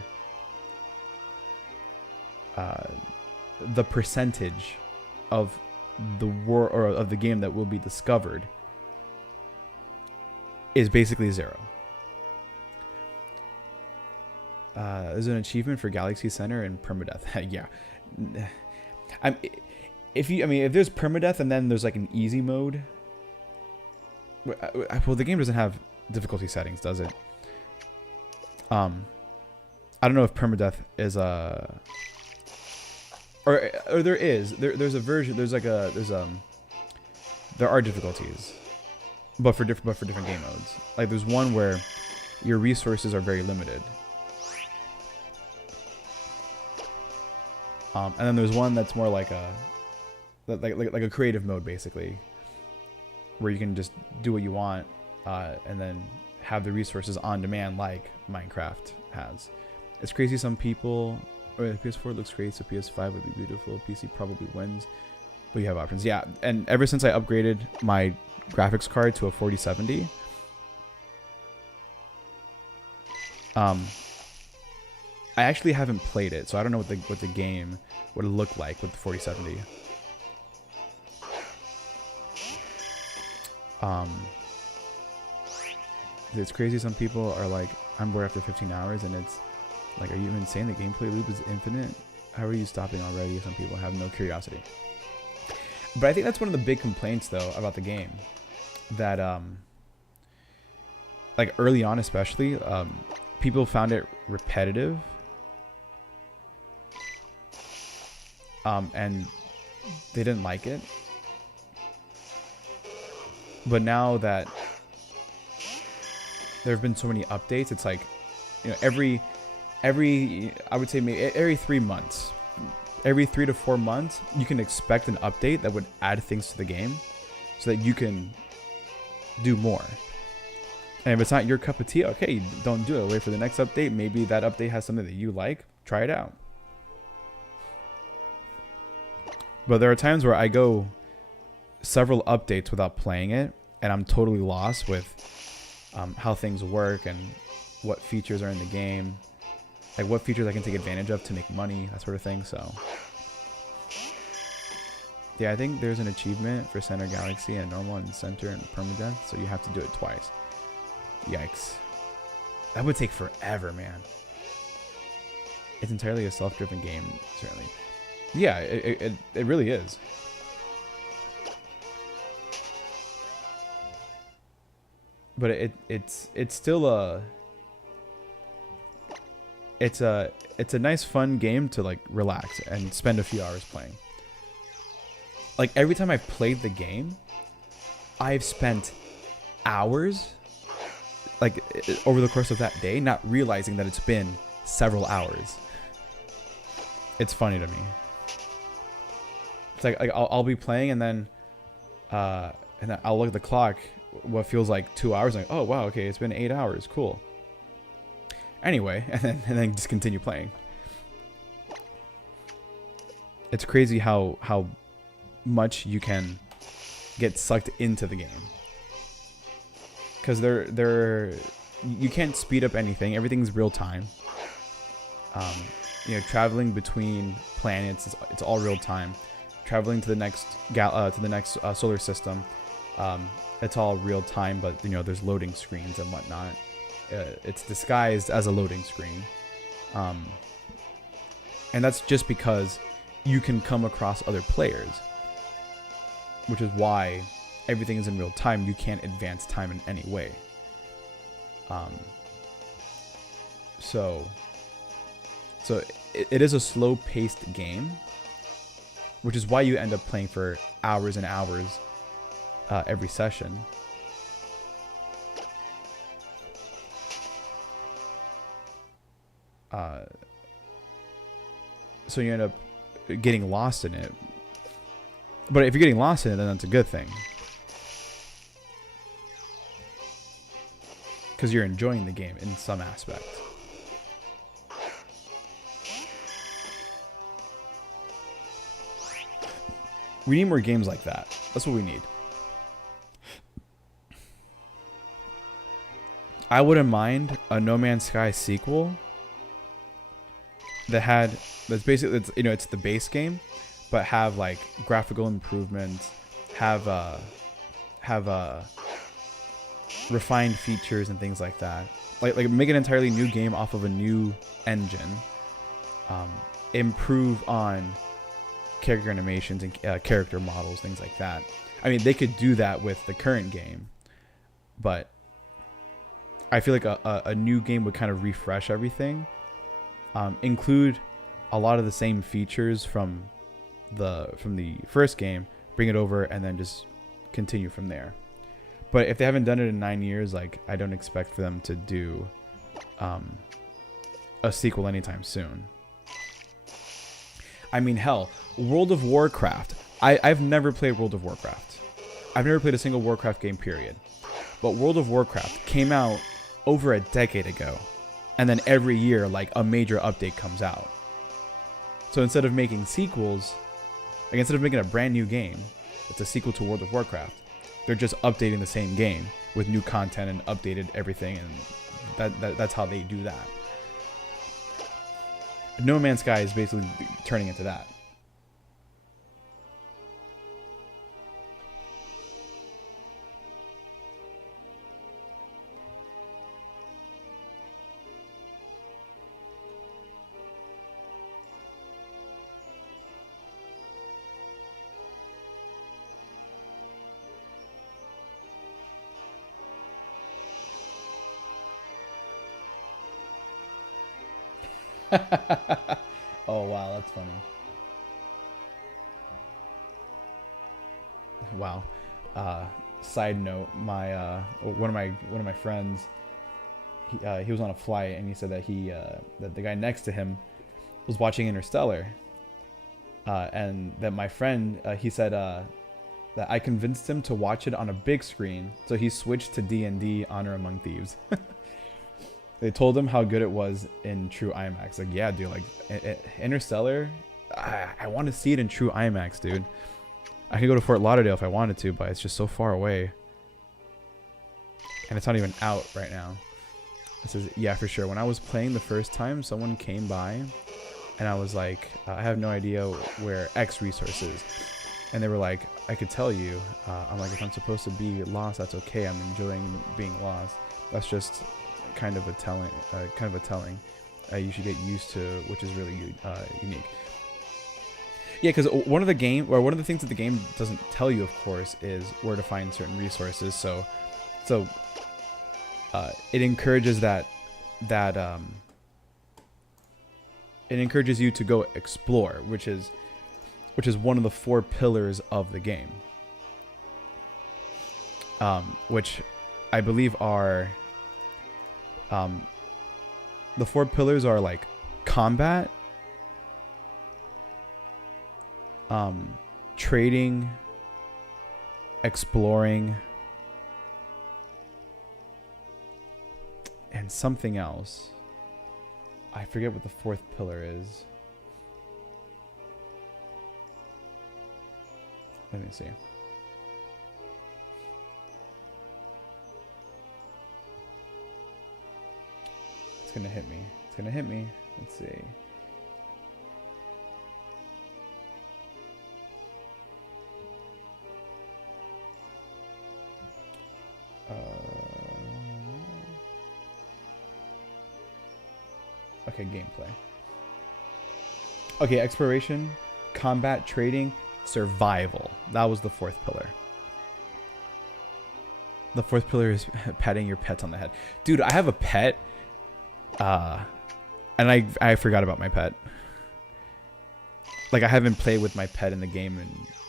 the percentage of the world or of the game that will be discovered is basically zero. There's an achievement for Galaxy Center and permadeath. Yeah. If there's permadeath and then there's like an easy mode. Well, the game doesn't have difficulty settings, does it? I don't know if permadeath is a, or there is. There's a version. There are difficulties, but for different game modes. Like there's one where your resources are very limited. And then there's one that's more like a creative mode, basically, where you can just do what you want, and then have the resources on demand, like Minecraft has. It's crazy. Some people, or the PS4 looks great, so PS5 would be beautiful. PC probably wins, but you have options. Yeah, and ever since I upgraded my graphics card to a 4070, I actually haven't played it, so I don't know what the game would look like with the 4070. It's crazy. Some people are like, I'm bored after 15 hours, and it's like, are you insane? The gameplay loop is infinite. How are you stopping already? Some people have no curiosity. But I think that's one of the big complaints, though, about the game. That, like early on especially, people found it repetitive. And they didn't like it. But now that there have been so many updates, it's like, you know, every I would say maybe every 3 months, every 3 to 4 months, you can expect an update that would add things to the game so that you can do more. And if it's not your cup of tea, okay, don't do it. Wait for the next update. Maybe that update has something that you like. Try it out. But there are times where I go several updates without playing it, and I'm totally lost with how things work and what features are in the game. like what features I can take advantage of to make money, that sort of thing. So yeah, I think there's an achievement for Center Galaxy and normal and center and permadeath, so you have to do it twice. Yikes. That would take forever, man. It's entirely a self-driven game, certainly. Yeah, it really is. But it's still it's a nice fun game to like relax and spend a few hours playing. Like every time I've played the game, I've spent hours like over the course of that day not realizing that it's been several hours. It's funny to me. It's like I'll be playing and then I'll look at the clock, what feels like 2 hours, like, oh wow, okay, it's been 8 hours, cool. Anyway, and then just continue playing. It's crazy how much you can get sucked into the game. Because you can't speed up anything. Everything's real time. You know, traveling between planets, it's all real time. Traveling to the next solar system, it's all real time. But you know, there's loading screens and whatnot. It's disguised as a loading screen, and that's just because you can come across other players, which is why everything is in real time. You can't advance time in any way. So it is a slow-paced game, which is why you end up playing for hours and hours every session. So you end up getting lost in it. But if you're getting lost in it, then that's a good thing. Because you're enjoying the game in some aspect. We need more games like that. That's what we need. I wouldn't mind a No Man's Sky sequel that's basically, it's the base game, but have like graphical improvements, have refined features and things like that. Like make an entirely new game off of a new engine. Improve on character animations and character models, things like that. I mean, they could do that with the current game, but I feel like a new game would kind of refresh everything, include a lot of the same features from the first game, bring it over, and then just continue from there. But if they haven't done it in 9 years, like, I don't expect for them to do a sequel anytime soon. I mean, hell, World of Warcraft. I've never played World of Warcraft. I've never played a single Warcraft game, period. But World of Warcraft came out over a decade ago. And then every year, like, a major update comes out. So instead of making sequels, like, instead of making a brand new game, it's a sequel to World of Warcraft, they're just updating the same game with new content and updated everything, and that's how they do that. No Man's Sky is basically turning into that. Oh wow, that's funny. Wow. Side note, my one of my friends, he was on a flight and he said that that the guy next to him was watching Interstellar, and that my friend he said that I convinced him to watch it on a big screen, so he switched to D&D Honor Among Thieves. They told him how good it was in true IMAX. Like, yeah, dude, like, Interstellar, I want to see it in true IMAX, dude. I could go to Fort Lauderdale if I wanted to, but it's just so far away. And it's not even out right now. It says, yeah, for sure. When I was playing the first time, someone came by and I was like, I have no idea where X resource is. And they were like, I could tell you. I'm like, if I'm supposed to be lost, that's okay. I'm enjoying being lost. That's just kind of a telling. You should get used to, which is really unique. Yeah, because one of the things that the game doesn't tell you, of course, is where to find certain resources. So it encourages it encourages you to go explore, which is one of the 4 pillars of the game. Which I believe are the 4 pillars are like combat, trading, exploring, and something else. I forget what the 4th pillar is. Let me see. It's gonna hit me. It's gonna hit me. Let's see. Okay, gameplay. Okay, exploration, combat, trading, survival. That was the 4th pillar. The 4th pillar is patting your pets on the head. Dude, I have a pet. And I forgot about my pet. Like, I haven't played with my pet in the game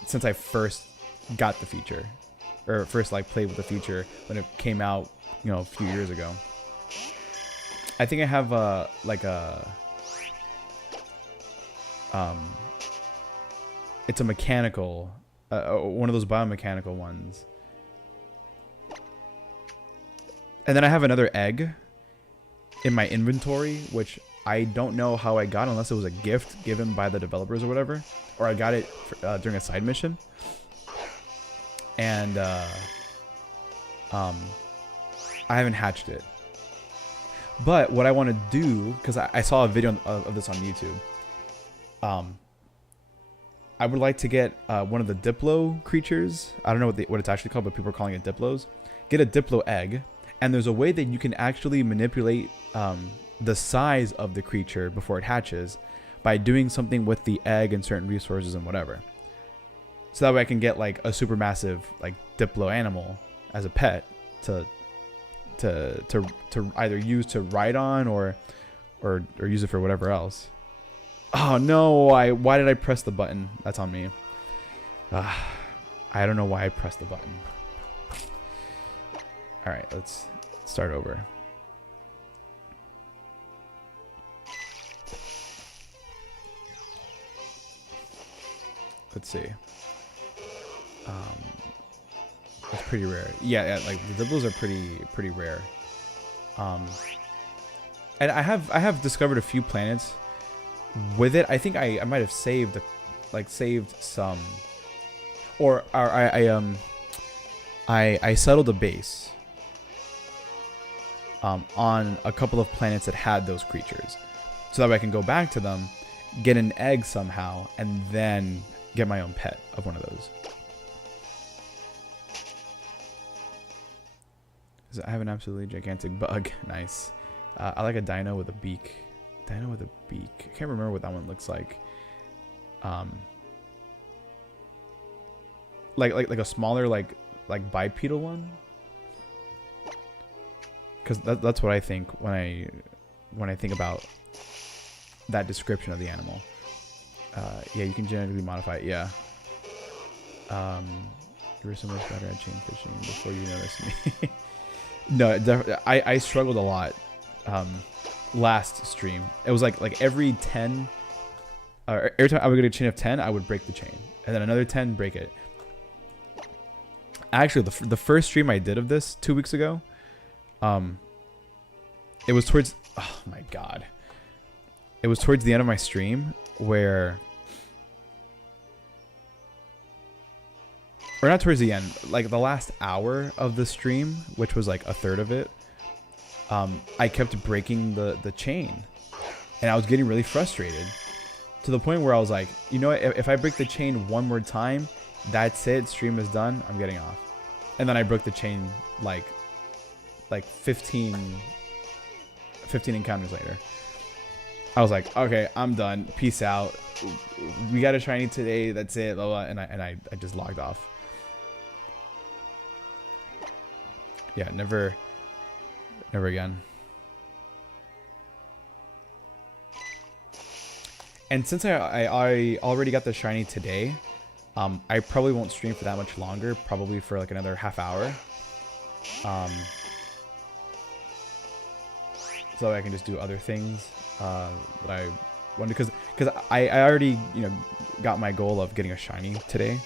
since I first got the feature. Or first, like, played with the feature when it came out, a few years ago. I think I have it's a mechanical, one of those biomechanical ones. And then I have another egg in my inventory, which I don't know how I got, unless it was a gift given by the developers or whatever, or I got it during a side mission. And I haven't hatched it. But what I want to do, because I saw a video of this on YouTube, I would like to get one of the Diplo creatures. I don't know what it's actually called, but people are calling it Diplos. Get a Diplo egg, and there's a way that you can actually manipulate the size of the creature before it hatches by doing something with the egg and certain resources and whatever. So that way I can get like a super massive like Diplo animal as a pet to either use to ride on or use it for whatever else. Oh no, why did I press the button? That's on me. I don't know why I pressed the button. Alright, let's start over. Let's see. It's pretty rare. Yeah, like the Dibbles are pretty rare. And I have discovered a few planets with it. I think I might have saved some, or I settled a base on a couple of planets that had those creatures, so that way I can go back to them, get an egg somehow, and then get my own pet of one of those. I have an absolutely gigantic bug. Nice. I like a dino with a beak. Dino with a beak. I can't remember what that one looks like. Like a smaller like bipedal one. Because that's what I think when I think about that description of the animal. Yeah, you can genetically modify it. Yeah. You were so much better at chain fishing before you noticed me. No, I struggled a lot last stream. It was like every 10, every time I would get a chain of 10, I would break the chain, and then another 10, break it. Actually, the first stream I did of this 2 weeks ago, it was towards, oh my god, it was towards the end of my stream where, or not towards the end, like the last hour of the stream, which was like a third of it, I kept breaking the chain, and I was getting really frustrated to the point where I was like, you know what, if I break the chain one more time, that's it, stream is done, I'm getting off. And then I broke the chain like 15 encounters later. I was like, okay, I'm done, peace out, we got a shiny today, that's it, blah, blah, and I just logged off. Yeah, never again. And since I already got the shiny today, I probably won't stream for that much longer, probably for like another half hour. So I can just do other things that I want to, because I already, you know, got my goal of getting a shiny today.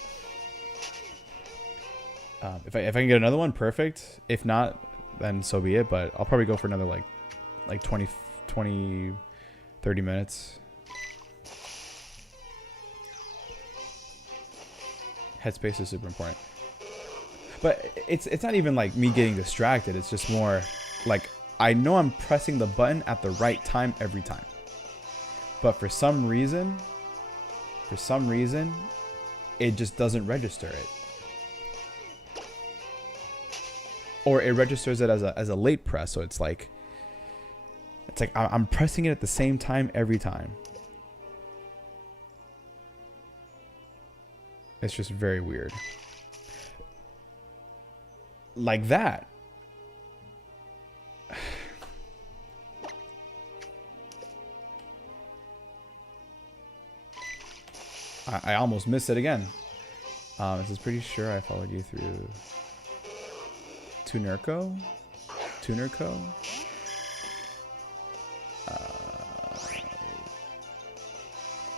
If I can get another one, perfect. If not, then so be it. But I'll probably go for another like 20, 30 minutes. Headspace is super important. But it's not even like me getting distracted. It's just more like I know I'm pressing the button at the right time every time. But for some reason, it just doesn't register it. Or it registers it as a late press, so it's like I'm pressing it at the same time every time. It's just very weird. Like that. I almost missed it again. This is pretty sure I followed you through Tunerco?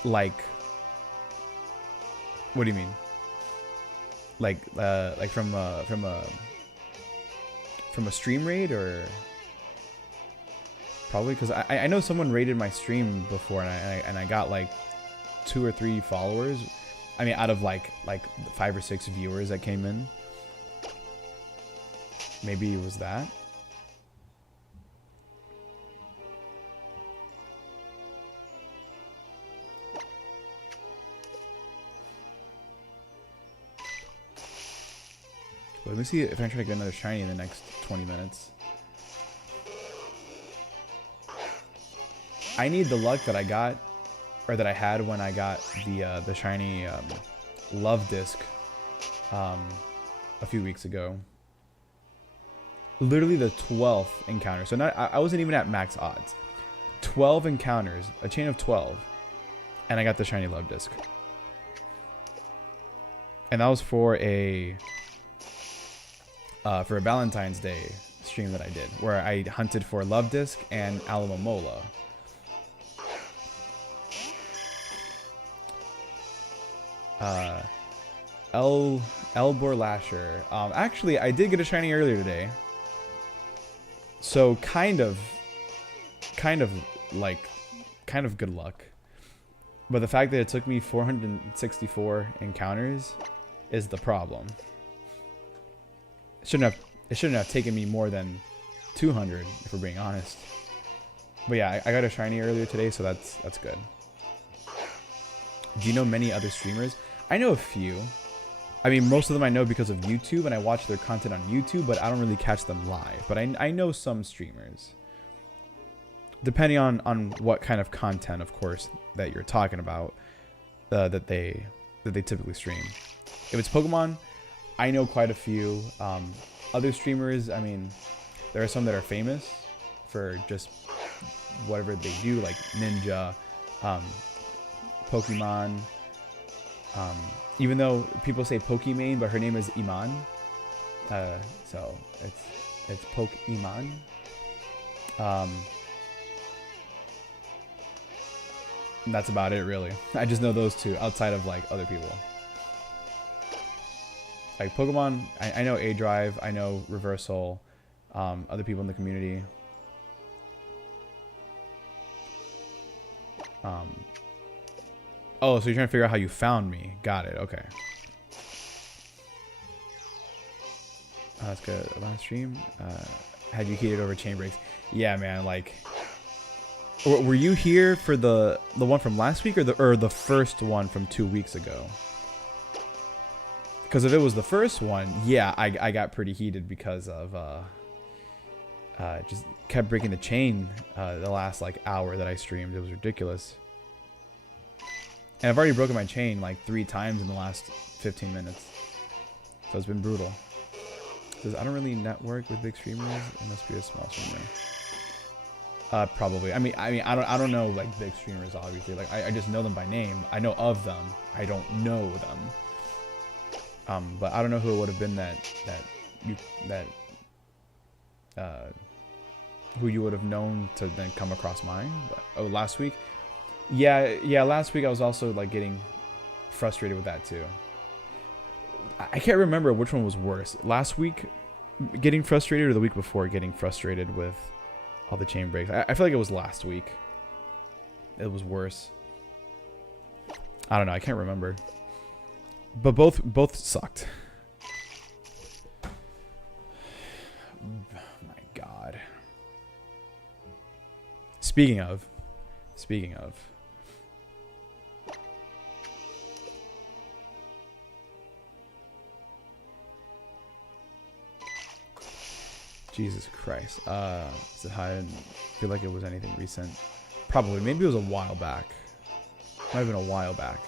Like, what do you mean? Like from a stream raid, or probably because I know someone raided my stream before, and I got like 2 or 3 followers. I mean, out of like 5 or 6 viewers that came in. Maybe it was that. Let me see if I try to get another shiny in the next 20 minutes. I need the luck that I got, or that I had when I got the shiny love disc a few weeks ago. Literally the 12th encounter. So I wasn't even at max odds. 12 encounters, a chain of 12, and I got the shiny love disc. And that was for a Valentine's Day stream that I did, where I hunted for love disc and Alamomola. Elbor Lasher. Actually, I did get a shiny earlier today. So kind of good luck. But the fact that it took me 464 encounters is the problem. It shouldn't have taken me more than 200, if we're being honest. But yeah, I got a shiny earlier today, so that's good. Do you know many other streamers? I know a few. I mean, most of them I know because of YouTube, and I watch their content on YouTube, but I don't really catch them live. But I know some streamers. Depending on what kind of content, of course, that you're talking about, that they typically stream. If it's Pokemon, I know quite a few. Other streamers, I mean, there are some that are famous for just whatever they do, like Ninja, Pokemon. Even though people say Pokimane, but her name is Iman, so it's Pokemon. That's about it, really. I just know those two outside of like other people. Like Pokemon, I know A-Drive, I know Reversal, other people in the community. Oh, so you're trying to figure out how you found me. Got it, okay. That's good. Last stream, Had you heated over chain breaks? Yeah, man. Like, were you here for the one from last week or the first one from 2 weeks ago? Because if it was the first one, yeah, I got pretty heated because of just kept breaking the chain the last like hour that I streamed. It was ridiculous. And I've already broken my chain like 3 times in the last 15 minutes. So it's been brutal. It says, I don't really network with big streamers. It must be a small streamer. Probably. I mean, I don't know like big streamers, obviously. Like I just know them by name. I know of them. I don't know them. But I don't know who it would have been who you would have known to then come across mine. But, oh, last week? Yeah, last week I was also like getting frustrated with that too. I can't remember which one was worse. Last week getting frustrated or the week before getting frustrated with all the chain breaks. I feel like it was last week. It was worse. I don't know, I can't remember. But both sucked. My God. Speaking of. Jesus Christ. Is it high? I didn't feel like it was anything recent. Probably. Maybe it was a while back. Might have been a while back.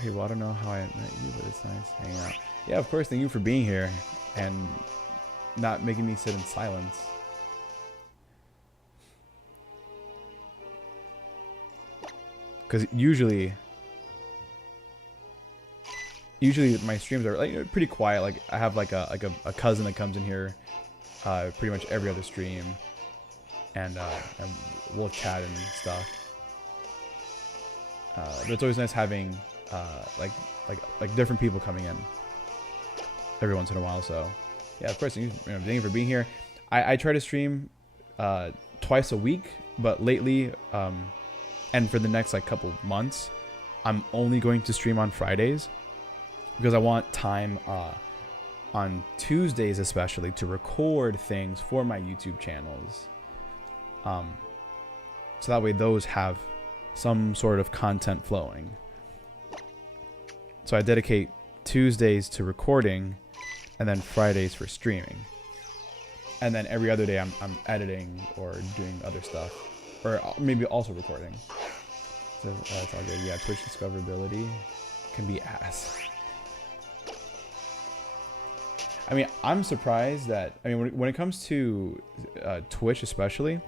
Hey, well, I don't know how I met you, but it's nice hanging out. Yeah, of course. Thank you for being here and not making me sit in silence. Because usually my streams are like pretty quiet. Like I have like a cousin that comes in here pretty much every other stream, and we'll chat and stuff. But it's always nice having like different people coming in every once in a while. So yeah, of course, thank you for being here. I try to stream twice a week, but lately and for the next like couple months, I'm only going to stream on Fridays because I want time on Tuesdays especially to record things for my YouTube channels. So that way those have some sort of content flowing. So I dedicate Tuesdays to recording and then Fridays for streaming. And then every other day I'm editing or doing other stuff. Or maybe also recording. So that's all good. Yeah, Twitch discoverability can be ass. I mean, I'm surprised that... I mean, when it comes to Twitch especially,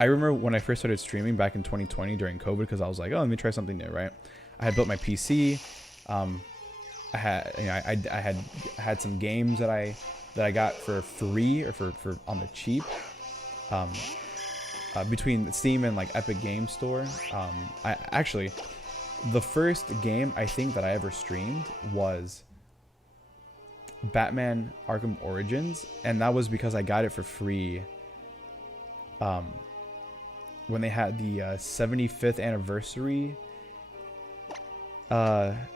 I remember when I first started streaming back in 2020 during COVID, because I was like, oh, let me try something new, right? I had built my PC. I had some games that I got for free or for on the cheap. Between Steam and like Epic Games Store. I actually, the first game I think that I ever streamed was Batman Arkham Origins, and that was because I got it for free when they had the 75th anniversary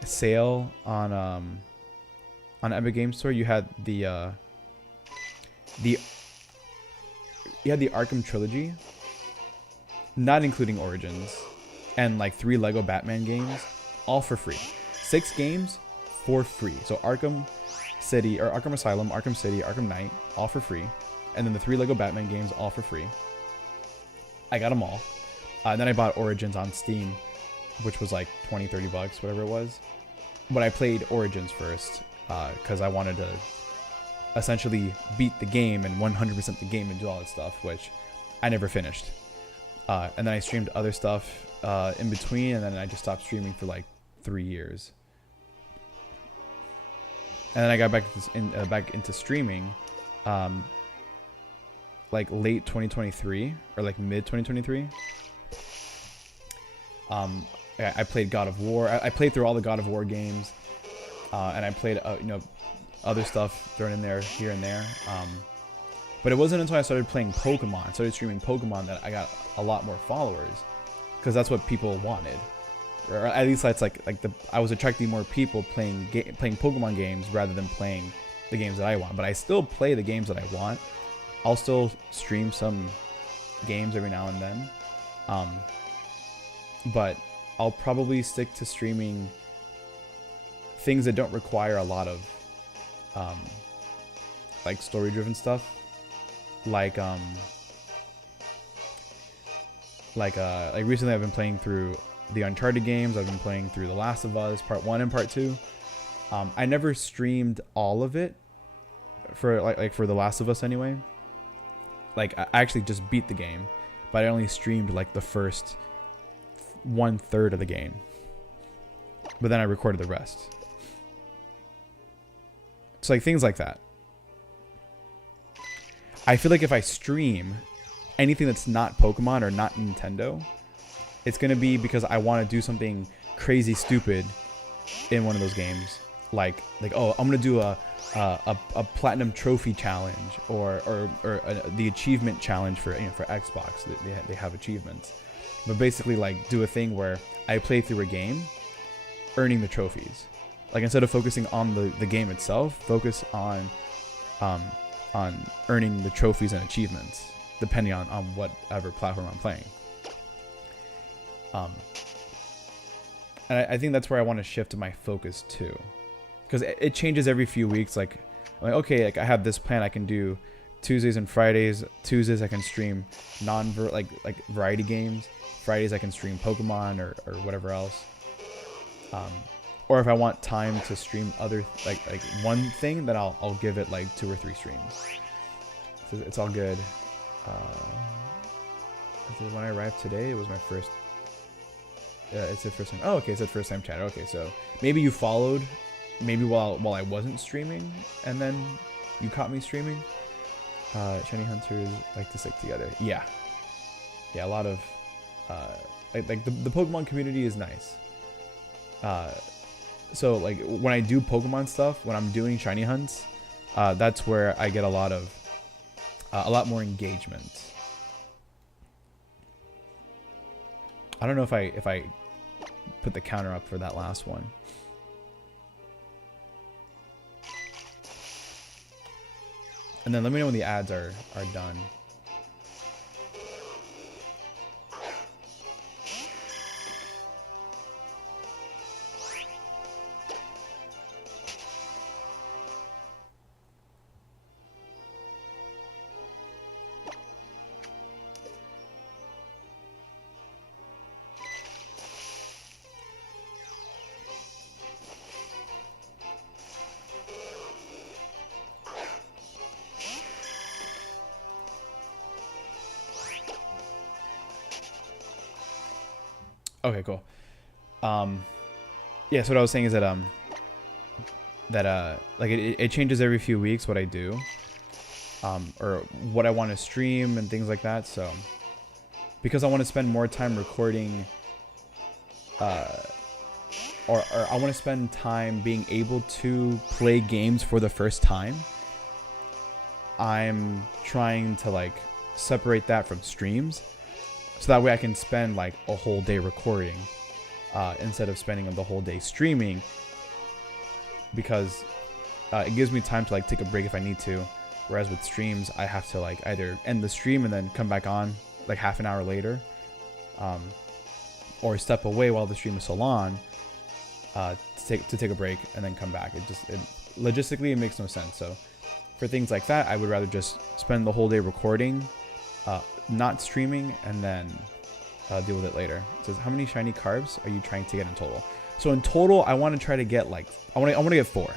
sale on Epic Games Store. You had the Arkham trilogy, not including Origins, and like 3 Lego Batman games, all for free. 6 games for free. So Arkham City, or Arkham Asylum, Arkham City, Arkham Knight, all for free. And then the 3 Lego Batman games, all for free. I got them all. And then I bought Origins on Steam, which was like 20, 30 bucks, whatever it was. But I played Origins first, because I wanted to essentially beat the game and 100% the game and do all that stuff, which I never finished. And then I streamed other stuff in between, and then I just stopped streaming for like 3 years. And then I got back into streaming like late 2023 or like mid 2023. I played God of War. I played through all the God of War games, and I played other stuff thrown in there here and there. But it wasn't until I started playing Pokemon, I started streaming Pokemon, that I got a lot more followers, because that's what people wanted. Or at least that's I was attracting more people playing Pokemon games rather than playing the games that I want. But I still play the games that I want. I'll still stream some games every now and then, but I'll probably stick to streaming things that don't require a lot of like story-driven stuff, like recently I've been playing through the Uncharted games. I've been playing through The Last of Us Part 1 and Part 2. I never streamed all of it for like for The Last of Us anyway. Like I actually just beat the game, but I only streamed like the first 1/3 of the game. But then I recorded the rest. So like things like that. I feel like if I stream anything that's not Pokemon or not Nintendo, it's gonna be because I want to do something crazy stupid in one of those games. Like oh, I'm gonna do a platinum trophy challenge or the achievement challenge for for Xbox. They have achievements, but basically like do a thing where I play through a game, earning the trophies. Like instead of focusing on the game itself, focus on earning the trophies and achievements, depending on whatever platform I'm playing. And I think that's where I want to shift my focus to, because it changes every few weeks. Like okay, like I have this plan I can do Tuesdays and Fridays. Tuesdays I can stream like variety games. Fridays I can stream Pokemon or whatever else. Or if I want time to stream other like one thing, then I'll give it like 2 or 3 streams. So it's all good. When I arrived today, it was my first. It said first time. Oh, okay, it said first time chatter. Okay, so maybe you followed, maybe while I wasn't streaming, and then you caught me streaming. Shiny hunters like to stick together. Yeah, a lot of like the Pokemon community is nice. So like when I do Pokemon stuff, when I'm doing shiny hunts, that's where I get a lot more engagement. I don't know if I put the counter up for that last one. And then let me know when the ads are done. Okay, cool. Yeah, so what I was saying is that like it changes every few weeks what I do, or what I want to stream and things like that. So because I want to spend more time recording, or I want to spend time being able to play games for the first time, I'm trying to like separate that from streams. So that way I can spend like a whole day recording, instead of spending the whole day streaming, because it gives me time to like take a break if I need to. Whereas with streams, I have to like either end the stream and then come back on like half an hour later, or step away while the stream is still on, to take a break and then come back. Logistically it makes no sense. So for things like that, I would rather just spend the whole day recording, not streaming, and then deal with it later. It says, how many shiny carbs are you trying to get in total? So in total, I want to try to get like I want to get 4,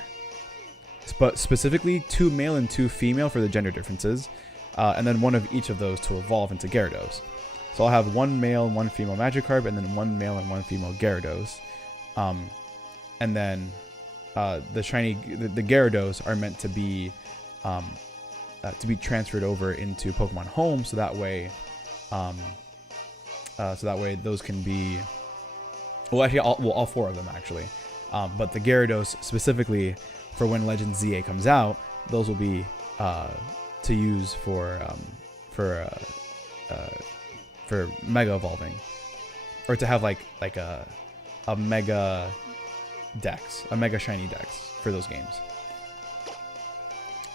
but specifically 2 male and 2 female for the gender differences, and then 1 of each of those to evolve into Gyarados. So I'll have 1 male and 1 female Magikarp, and then 1 male and 1 female Gyarados, and then the Gyarados are meant to be transferred over into Pokemon Home, so that way those can be, well, actually all 4 of them actually, but the Gyarados specifically for when Legend ZA comes out, those will be to use for Mega evolving, or to have like a Mega Dex, a Mega Shiny Dex for those games.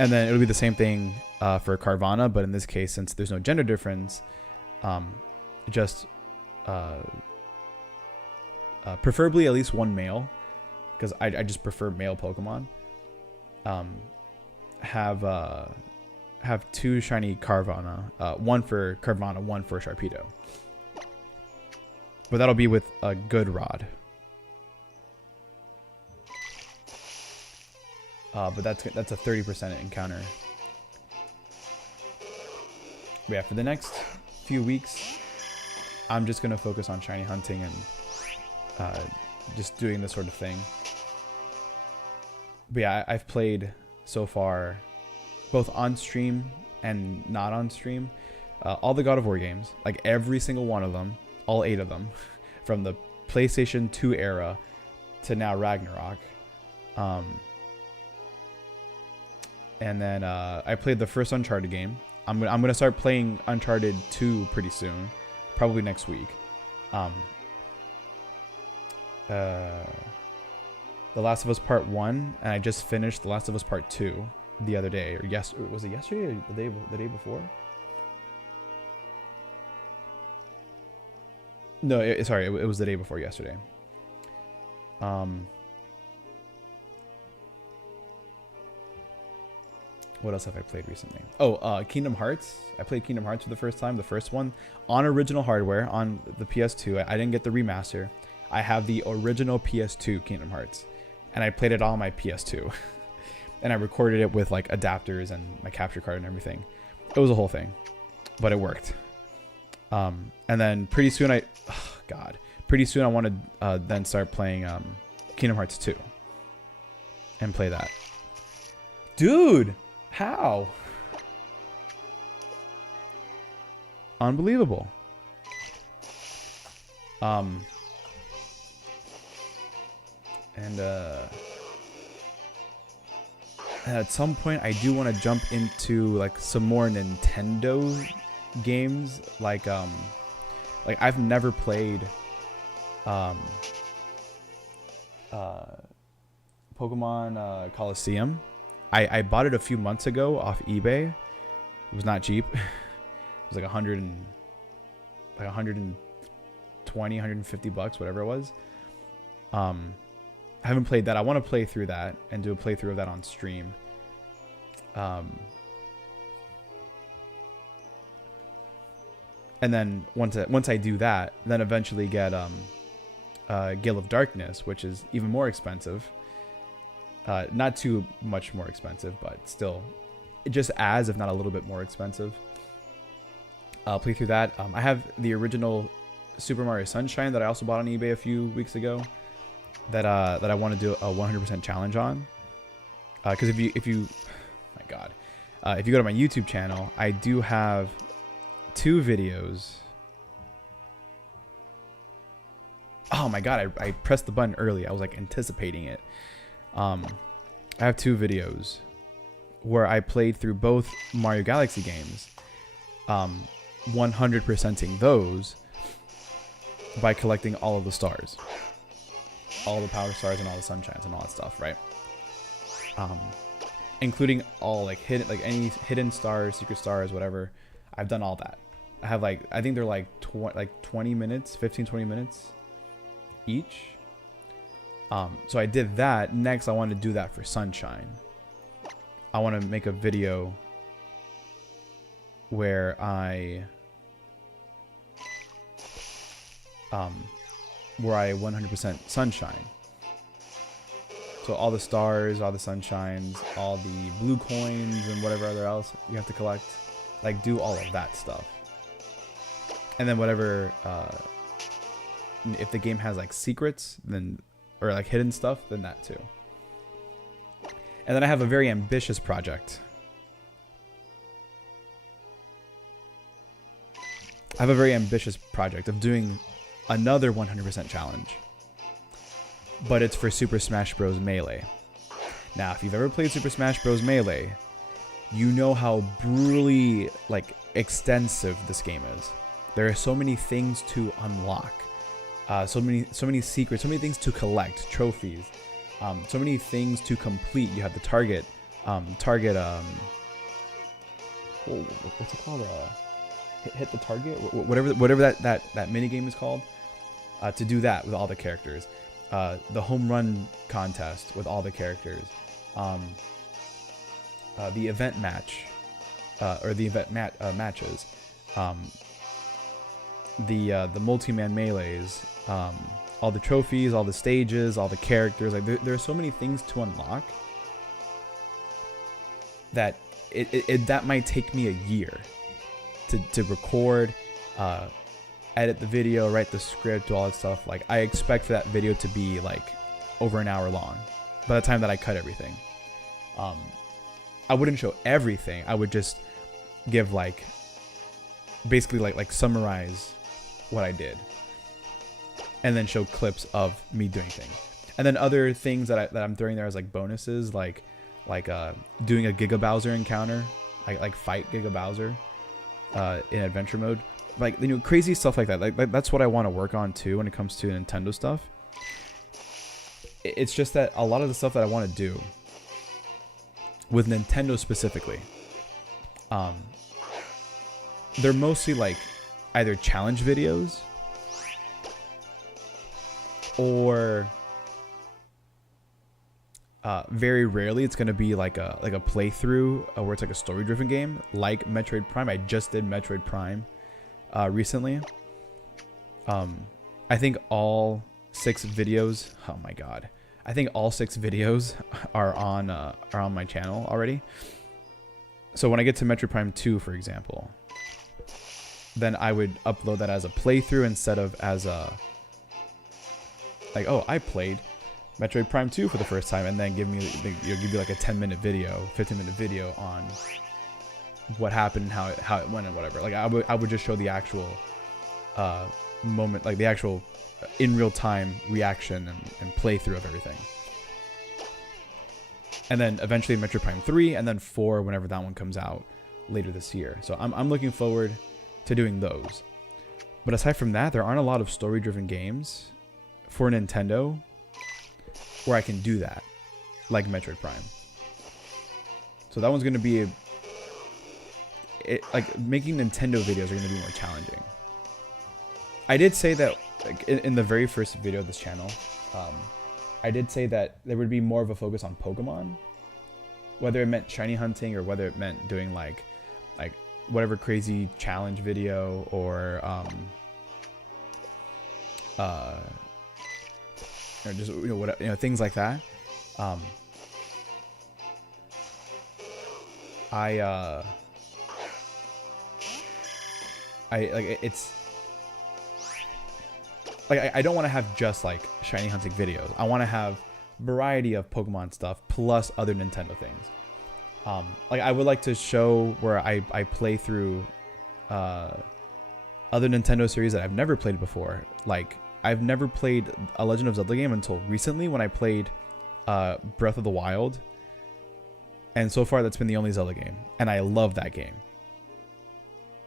And then it'll be the same thing for Carvana, but in this case, since there's no gender difference, just preferably at least one male, because I just prefer male Pokemon. Have 2 shiny Carvana, one for Carvana, one for Sharpedo. But that'll be with a good rod. But that's a 30% encounter. But yeah, for the next few weeks, I'm just gonna focus on shiny hunting and just doing this sort of thing. But yeah, I've played so far, both on stream and not on stream, all the God of War games, like every single one of them, all 8 of them, from the PlayStation 2 era to now Ragnarok. And then I played the first Uncharted game. I'm gonna start playing Uncharted 2 pretty soon, probably next week. The Last of Us Part 1, and I just finished The Last of Us Part 2 the other day, or was it yesterday or the day before? No, sorry, it was the day before yesterday. What else have I played recently? Oh, Kingdom Hearts. I played Kingdom Hearts for the first time. The first one on original hardware on the PS2. I didn't get the remaster. I have the original PS2 Kingdom Hearts, and I played it on my PS2. And I recorded it with like adapters and my capture card and everything. It was a whole thing, but it worked. And then pretty soon I want to then start playing Kingdom Hearts 2 and play that. Dude, how? Unbelievable. And at some point I do want to jump into like some more Nintendo games, like I've never played Pokemon Coliseum. I bought it a few months ago off eBay. It was not cheap. It was like 150 bucks, whatever it was. I haven't played that. I want to play through that and do a playthrough of that on stream. And then once I do that, then eventually get Gale of Darkness, which is even more expensive. Not too much more expensive, but still, just as, if not a little bit more expensive. I'll play through that. I have the original Super Mario Sunshine that I also bought on eBay a few weeks ago. That I want to do a 100% challenge on. Because if you, my God, if you go to my YouTube channel, I do have 2 videos. Oh my God, I pressed the button early. I was like anticipating it. I have 2 videos where I played through both Mario Galaxy games, 100%ing those by collecting all of the stars, all the power stars and all the sunshines and all that stuff, right? Including all like any hidden stars, secret stars, whatever. I've done all that. I have I think they're like 20 minutes, 15-20 minutes each. So I did that. Next, I want to do that for Sunshine. I want to make a video where I 100% Sunshine. So all the stars, all the sunshines, all the blue coins and whatever other else you have to collect, like do all of that stuff. And then whatever, if the game has like secrets, then or like hidden stuff, then that too. And then I have a very ambitious project. I have a very ambitious project of doing another 100% challenge. But it's for Super Smash Bros. Melee. Now, if you've ever played Super Smash Bros. Melee, you know how brutally extensive this game is. There are so many things to unlock. So many secrets, so many things to collect, trophies, so many things to complete. You have the target target what's it called? Hit the target, whatever that mini game is called. To do that with all the characters, the home run contest with all the characters, the event match, or the event matches, the multi-man melees, all the trophies, all the stages, all the characters. Like there are so many things to unlock that that might take me a year to record, edit the video, write the script, all that stuff. Like I expect for that video to be like over an hour long by the time that I cut everything. I wouldn't show everything. I would just give like basically like summarize what I did, and then show clips of me doing things, and then other things that I'm throwing there as like bonuses, like doing a Giga Bowser encounter, like fight Giga Bowser in adventure mode. Like, you know, crazy stuff like that. Like that's what I want to work on too when it comes to Nintendo stuff. It's just that a lot of the stuff that I want to do with Nintendo specifically, they're mostly like either challenge videos or very rarely it's gonna be like a playthrough where it's like a story-driven game, like Metroid Prime. I just did Metroid Prime recently. I think all 6 videos. Oh my god! I think all 6 videos are on my channel already. So when I get to Metroid Prime 2, for example, then I would upload that as a playthrough instead of as a like, oh, I played Metroid Prime 2 for the first time, and then give you like a 10-minute video, 15-minute video on what happened and how it went and whatever. Like I would just show the actual moment, like the actual in real time reaction and playthrough of everything. And then eventually Metroid Prime 3, and then 4 whenever that one comes out later this year. So I'm looking forward to doing those. But aside from that, there aren't a lot of story-driven games for Nintendo where I can do that, like Metroid Prime. So that one's going to be like making Nintendo videos are going to be more challenging. I did say that like, in the very first video of this channel, I did say that there would be more of a focus on Pokemon, whether it meant shiny hunting or whether it meant doing like whatever crazy challenge video or just things like that. I it's like I don't want to have just like shiny hunting videos. I want to have variety of Pokemon stuff plus other Nintendo things. Like I would like to show where I play through other Nintendo series that I've never played before. Like I've never played a Legend of Zelda game until recently when I played Breath of the Wild. And so far that's been the only Zelda game, and I love that game.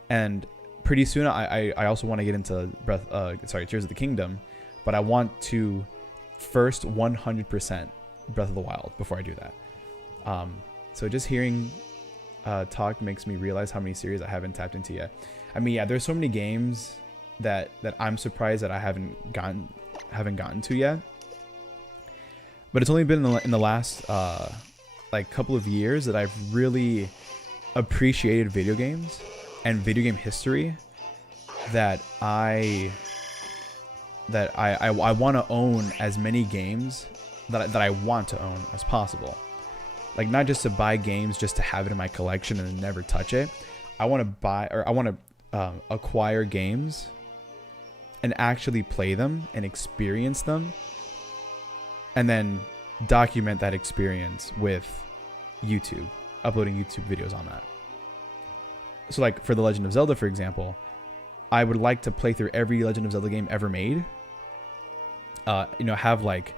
And pretty soon I also want to get into Tears of the Kingdom, but I want to first 100% Breath of the Wild before I do that. So just hearing talk makes me realize how many series I haven't tapped into yet. I mean, yeah, there's so many games that I'm surprised that I haven't gotten to yet. But it's only been in the last like couple of years that I've really appreciated video games and video game history, that I want to own as many games that I want to own as possible. Like not just to buy games just to have it in my collection and then never touch it. I want to acquire games and actually play them and experience them, and then document that experience with YouTube, uploading YouTube videos on that. So like for The Legend of Zelda, for example, I would like to play through every Legend of Zelda game ever made. Have recap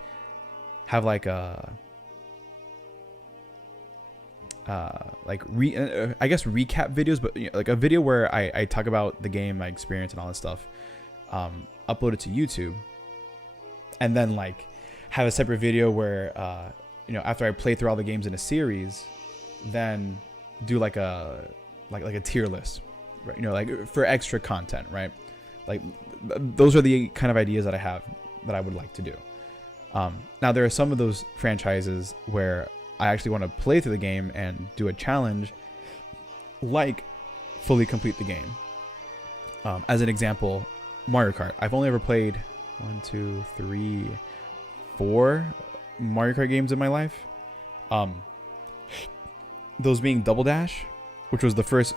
videos, but like a video where I talk about the game, my experience, and all this stuff. Upload it to YouTube, and then like have a separate video where after I play through all the games in a series, then do like a tier list, right? Like for extra content, right? Like those are the kind of ideas that I have that I would like to do. Now there are some of those franchises where I actually want to play through the game and do a challenge, like fully complete the game. As an example, Mario Kart. I've only ever played 4 Mario Kart games in my life. Those being Double Dash, which was the first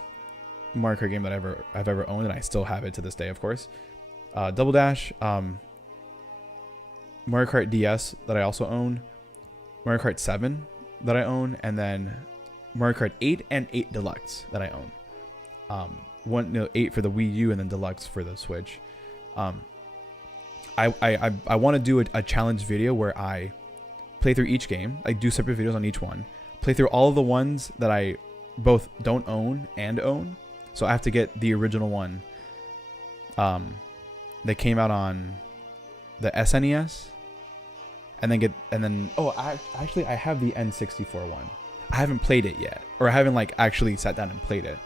Mario Kart game that I've ever owned, and I still have it to this day, of course. Double Dash, Mario Kart DS that I also own, Mario Kart 7 that I own, and then Mario Kart 8 and 8 Deluxe that I own. 8 for the Wii U and then Deluxe for the Switch. I want to do a challenge video where I play through each game, like do separate videos on each one, play through all of the ones that I both don't own and own. So I have to get the original one that came out on the SNES, and then I have the N64 one. I haven't played it yet, or I haven't like actually sat down and played it,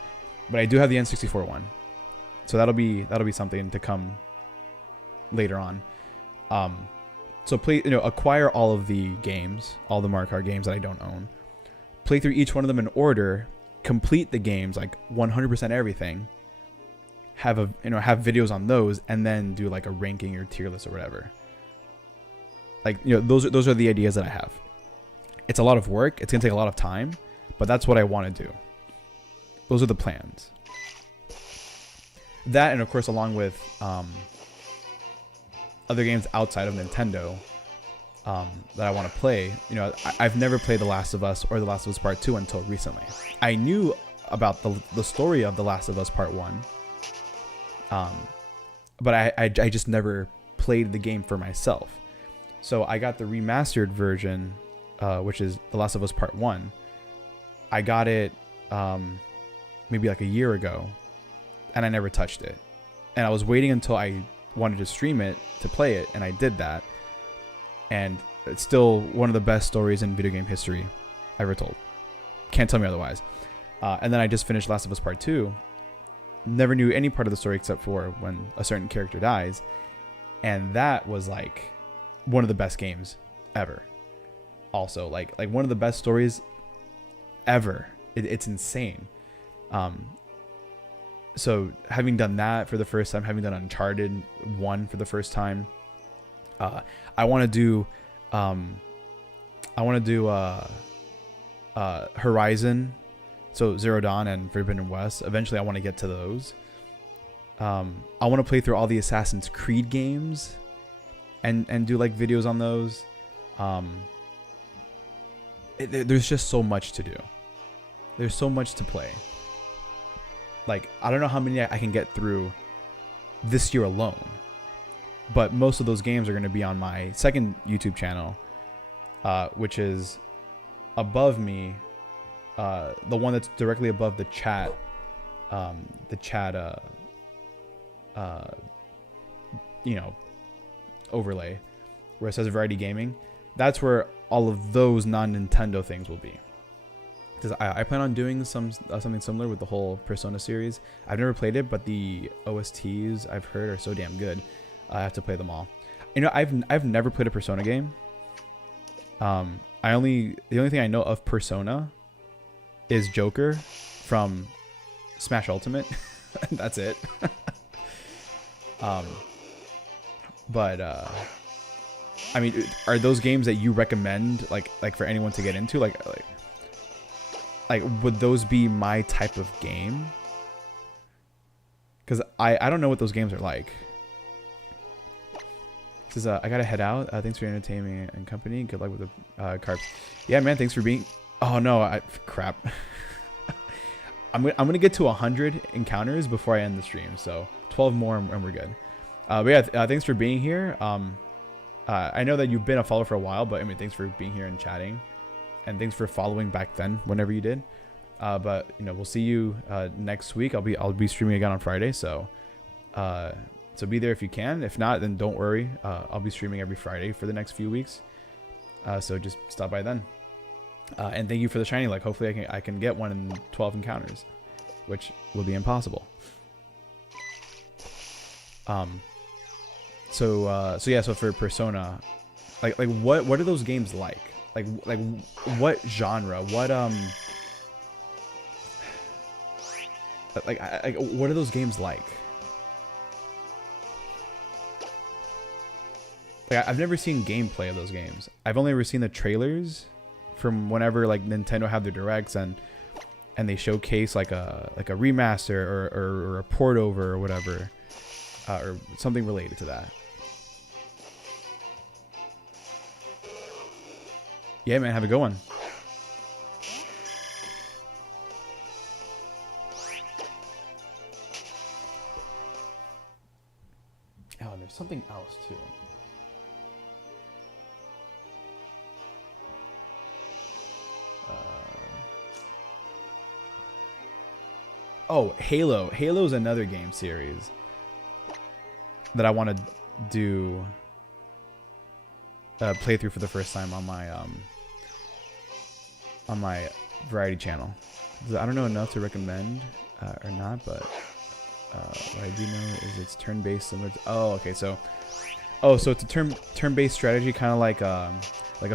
but I do have the N64 one. So that'll be something to come later on. So acquire all of the games, all the Mario Kart games that I don't own, play through each one of them in order, complete the games, like 100% everything, have videos on those, and then do like a ranking or tier list or whatever. Like, those are the ideas that I have. It's a lot of work. It's going to take a lot of time, but that's what I want to do. Those are the plans. That, and of course, along with other games outside of Nintendo that I want to play. I've never played The Last of Us or The Last of Us Part 2 until recently. I knew about the story of The Last of Us Part 1, but I just never played the game for myself. So I got the remastered version, which is The Last of Us Part 1. I got it maybe like a year ago, and I never touched it. And I was waiting until I wanted to stream it to play it, and I did that. And it's still one of the best stories in video game history ever told. Can't tell me otherwise. And then I just finished Last of Us Part 2. Never knew any part of the story except for when a certain character dies. And that was like one of the best games ever. Also, like one of the best stories ever. It's insane. So having done that for the first time, having done Uncharted 1 for the first time, I want to do Horizon, so Zero Dawn and Forbidden West. Eventually I want to get to those. I want to play through all the Assassin's Creed games and do like videos on those. There's just so much to do. There's so much to play. Like, I don't know how many I can get through this year alone, but most of those games are going to be on my second YouTube channel, which is above me, the one that's directly above the chat overlay, where it says Variety Gaming. That's where all of those non-Nintendo things will be. Because I plan on doing something similar with the whole Persona series. I've never played it, but the OSTs I've heard are so damn good. I have to play them all. I've never played a Persona game. The only thing I know of Persona is Joker from Smash Ultimate. That's it. But I mean, are those games that you recommend like for anyone to get into? Like would those be my type of game? Because I don't know what those games are like. Says I gotta head out. Thanks for entertaining me and company. Good luck with the carps. Yeah, man. Thanks for being. Oh no, crap. I'm gonna get to 100 encounters before I end the stream. So 12 more and we're good. But yeah, thanks for being here. I know that you've been a follower for a while, but I mean, thanks for being here and chatting, and thanks for following back then, whenever you did. But we'll see you next week. I'll be streaming again on Friday, so be there if you can. If not, then don't worry. I'll be streaming every Friday for the next few weeks. So just stop by then. And thank you for the shiny luck. Hopefully I can get one in 12 encounters, which will be impossible. So yeah, so for Persona, like what are those games like? Like what genre? What what are those games like? Like I've never seen gameplay of those games. I've only ever seen the trailers from whenever like Nintendo have their directs and they showcase like a remaster or a port over or whatever, or something related to that. Yeah, man, have a good one. Oh, and there's something else too. Oh, Halo. Halo's another game series that I want to do playthrough for the first time on my variety channel. I don't know enough to recommend or not, but what I do know is it's turn-based, similar to, oh, okay, so it's a turn-based strategy, kind of like a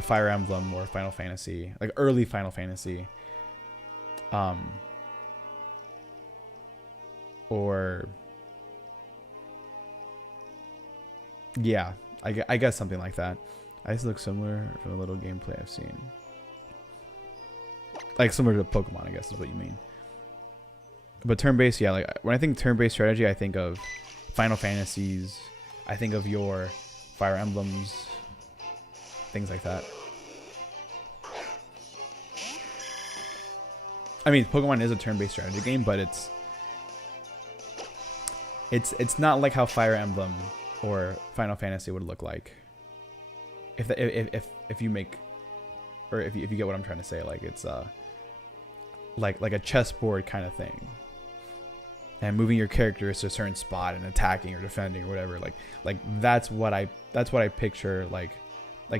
Fire Emblem or Final Fantasy, like early Final Fantasy, or yeah, I guess something like that. I just look similar from a little gameplay I've seen. Like similar to Pokemon, I guess is what you mean. But turn-based, yeah, like when I think turn-based strategy, I think of Final Fantasies, I think of your Fire Emblems, things like that. I mean, Pokemon is a turn-based strategy game, but it's not like how Fire Emblem or Final Fantasy would look like. If you make, or if you get what I'm trying to say, like it's like a chessboard kind of thing, and moving your characters to a certain spot and attacking or defending or whatever. Like that's what I picture like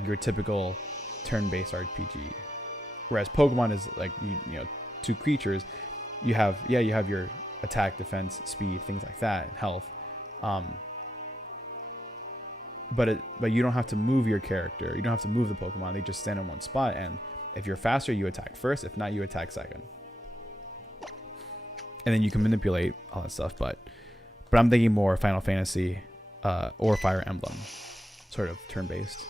your typical turn-based RPG. Whereas Pokemon is like you know, two creatures. You have your attack, defense, speed, things like that, and health. But you don't have to move your character. You don't have to move the Pokemon. They just stand in one spot, and if you're faster, you attack first. If not, you attack second. And then you can manipulate all that stuff. But I'm thinking more Final Fantasy or Fire Emblem, sort of turn-based.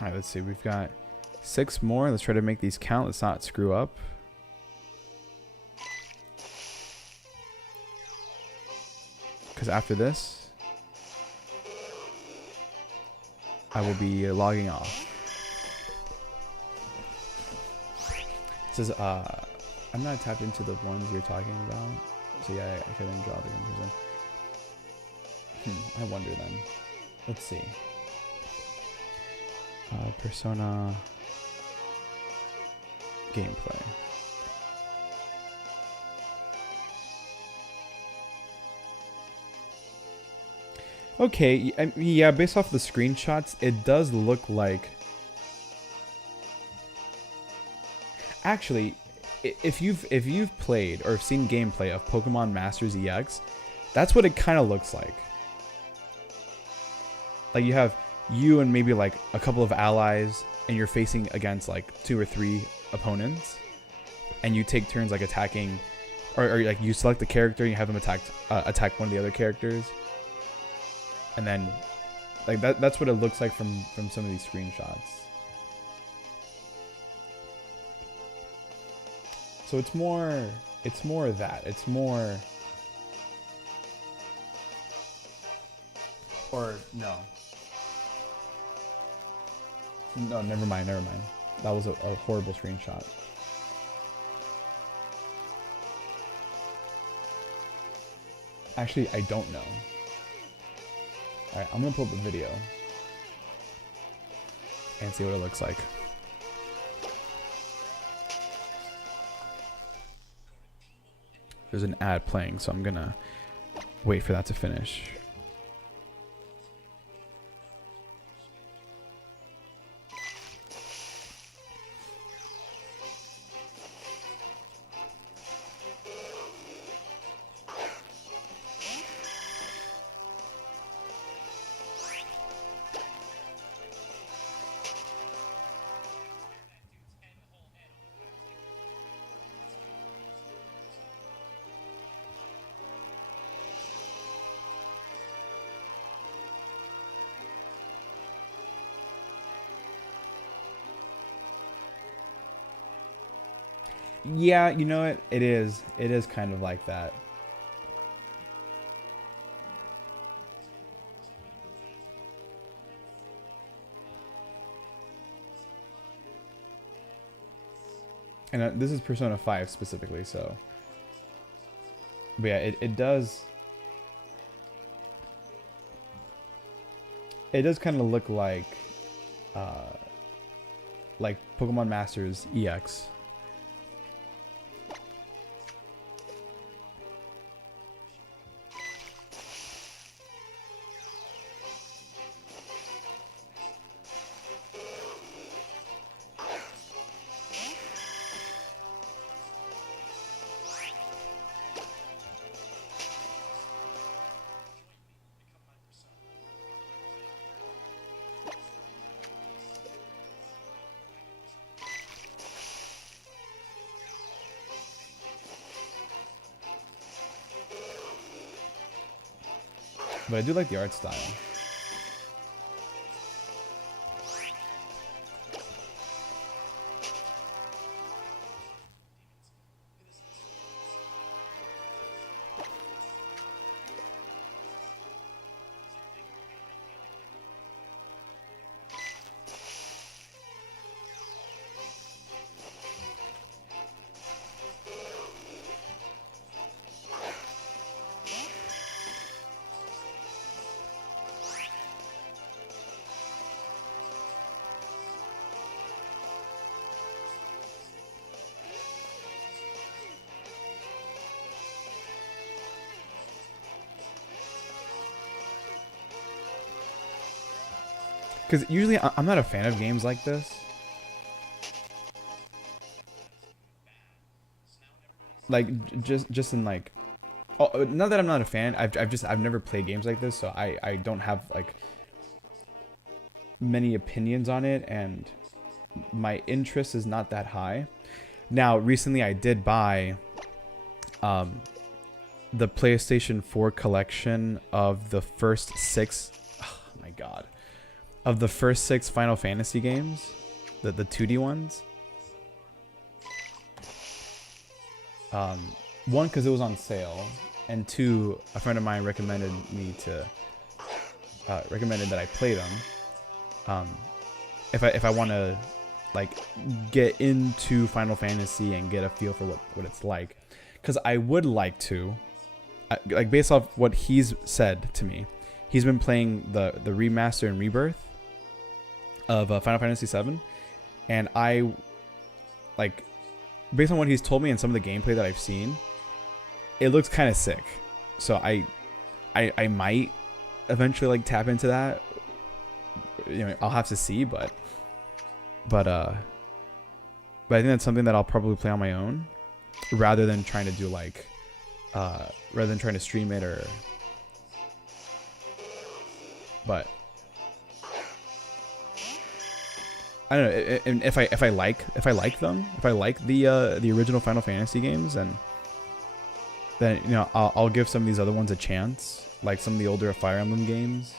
All right, let's see. We've got 6 more. Let's try to make these count. Let's not screw up. Because after this, I will be logging off. It says, I'm not tapped into the ones you're talking about. So yeah, I couldn't draw the in person. I wonder then. Let's see. Persona gameplay. Okay, yeah, based off the screenshots, it does look like... Actually, if you've played or seen gameplay of Pokemon Masters EX, that's what it kind of looks like. Like you have you and maybe like a couple of allies, and you're facing against like 2 or 3 opponents, and you take turns like attacking, or like you select the character and you have them attack one of the other characters, and then like that's what it looks like from some of these screenshots. So it's more that. It's more, or no. No, never mind. That was a horrible screenshot. Actually, I don't know. Alright, I'm gonna pull up the video and see what it looks like. There's an ad playing, so I'm gonna wait for that to finish. Yeah, you know what? It is. It is kind of like that. And this is Persona 5 specifically, so. But yeah, it does. It does kind of look like Pokemon Masters EX. But I do like the art style. Because usually I'm not a fan of games like this. Like just in like, oh, not that I'm not a fan. I've never played games like this, so I don't have like many opinions on it, and my interest is not that high. Now recently I did buy the PlayStation 4 collection of the first 6. Oh my god. Of the first 6 Final Fantasy games, the 2D ones. One, because it was on sale, and 2, a friend of mine recommended that I play them. If I want to like get into Final Fantasy and get a feel for what it's like, because I would like to, like based off what he's said to me, he's been playing the remaster and rebirth of Final Fantasy VII, and I like, based on what he's told me and some of the gameplay that I've seen, it looks kind of sick. So I might eventually like tap into that. You know, I'll have to see, but I think that's something that I'll probably play on my own, rather than trying to do like rather than trying to stream it or. But I don't know, and if I like the original Final Fantasy games, and then you know I'll give some of these other ones a chance, like some of the older Fire Emblem games.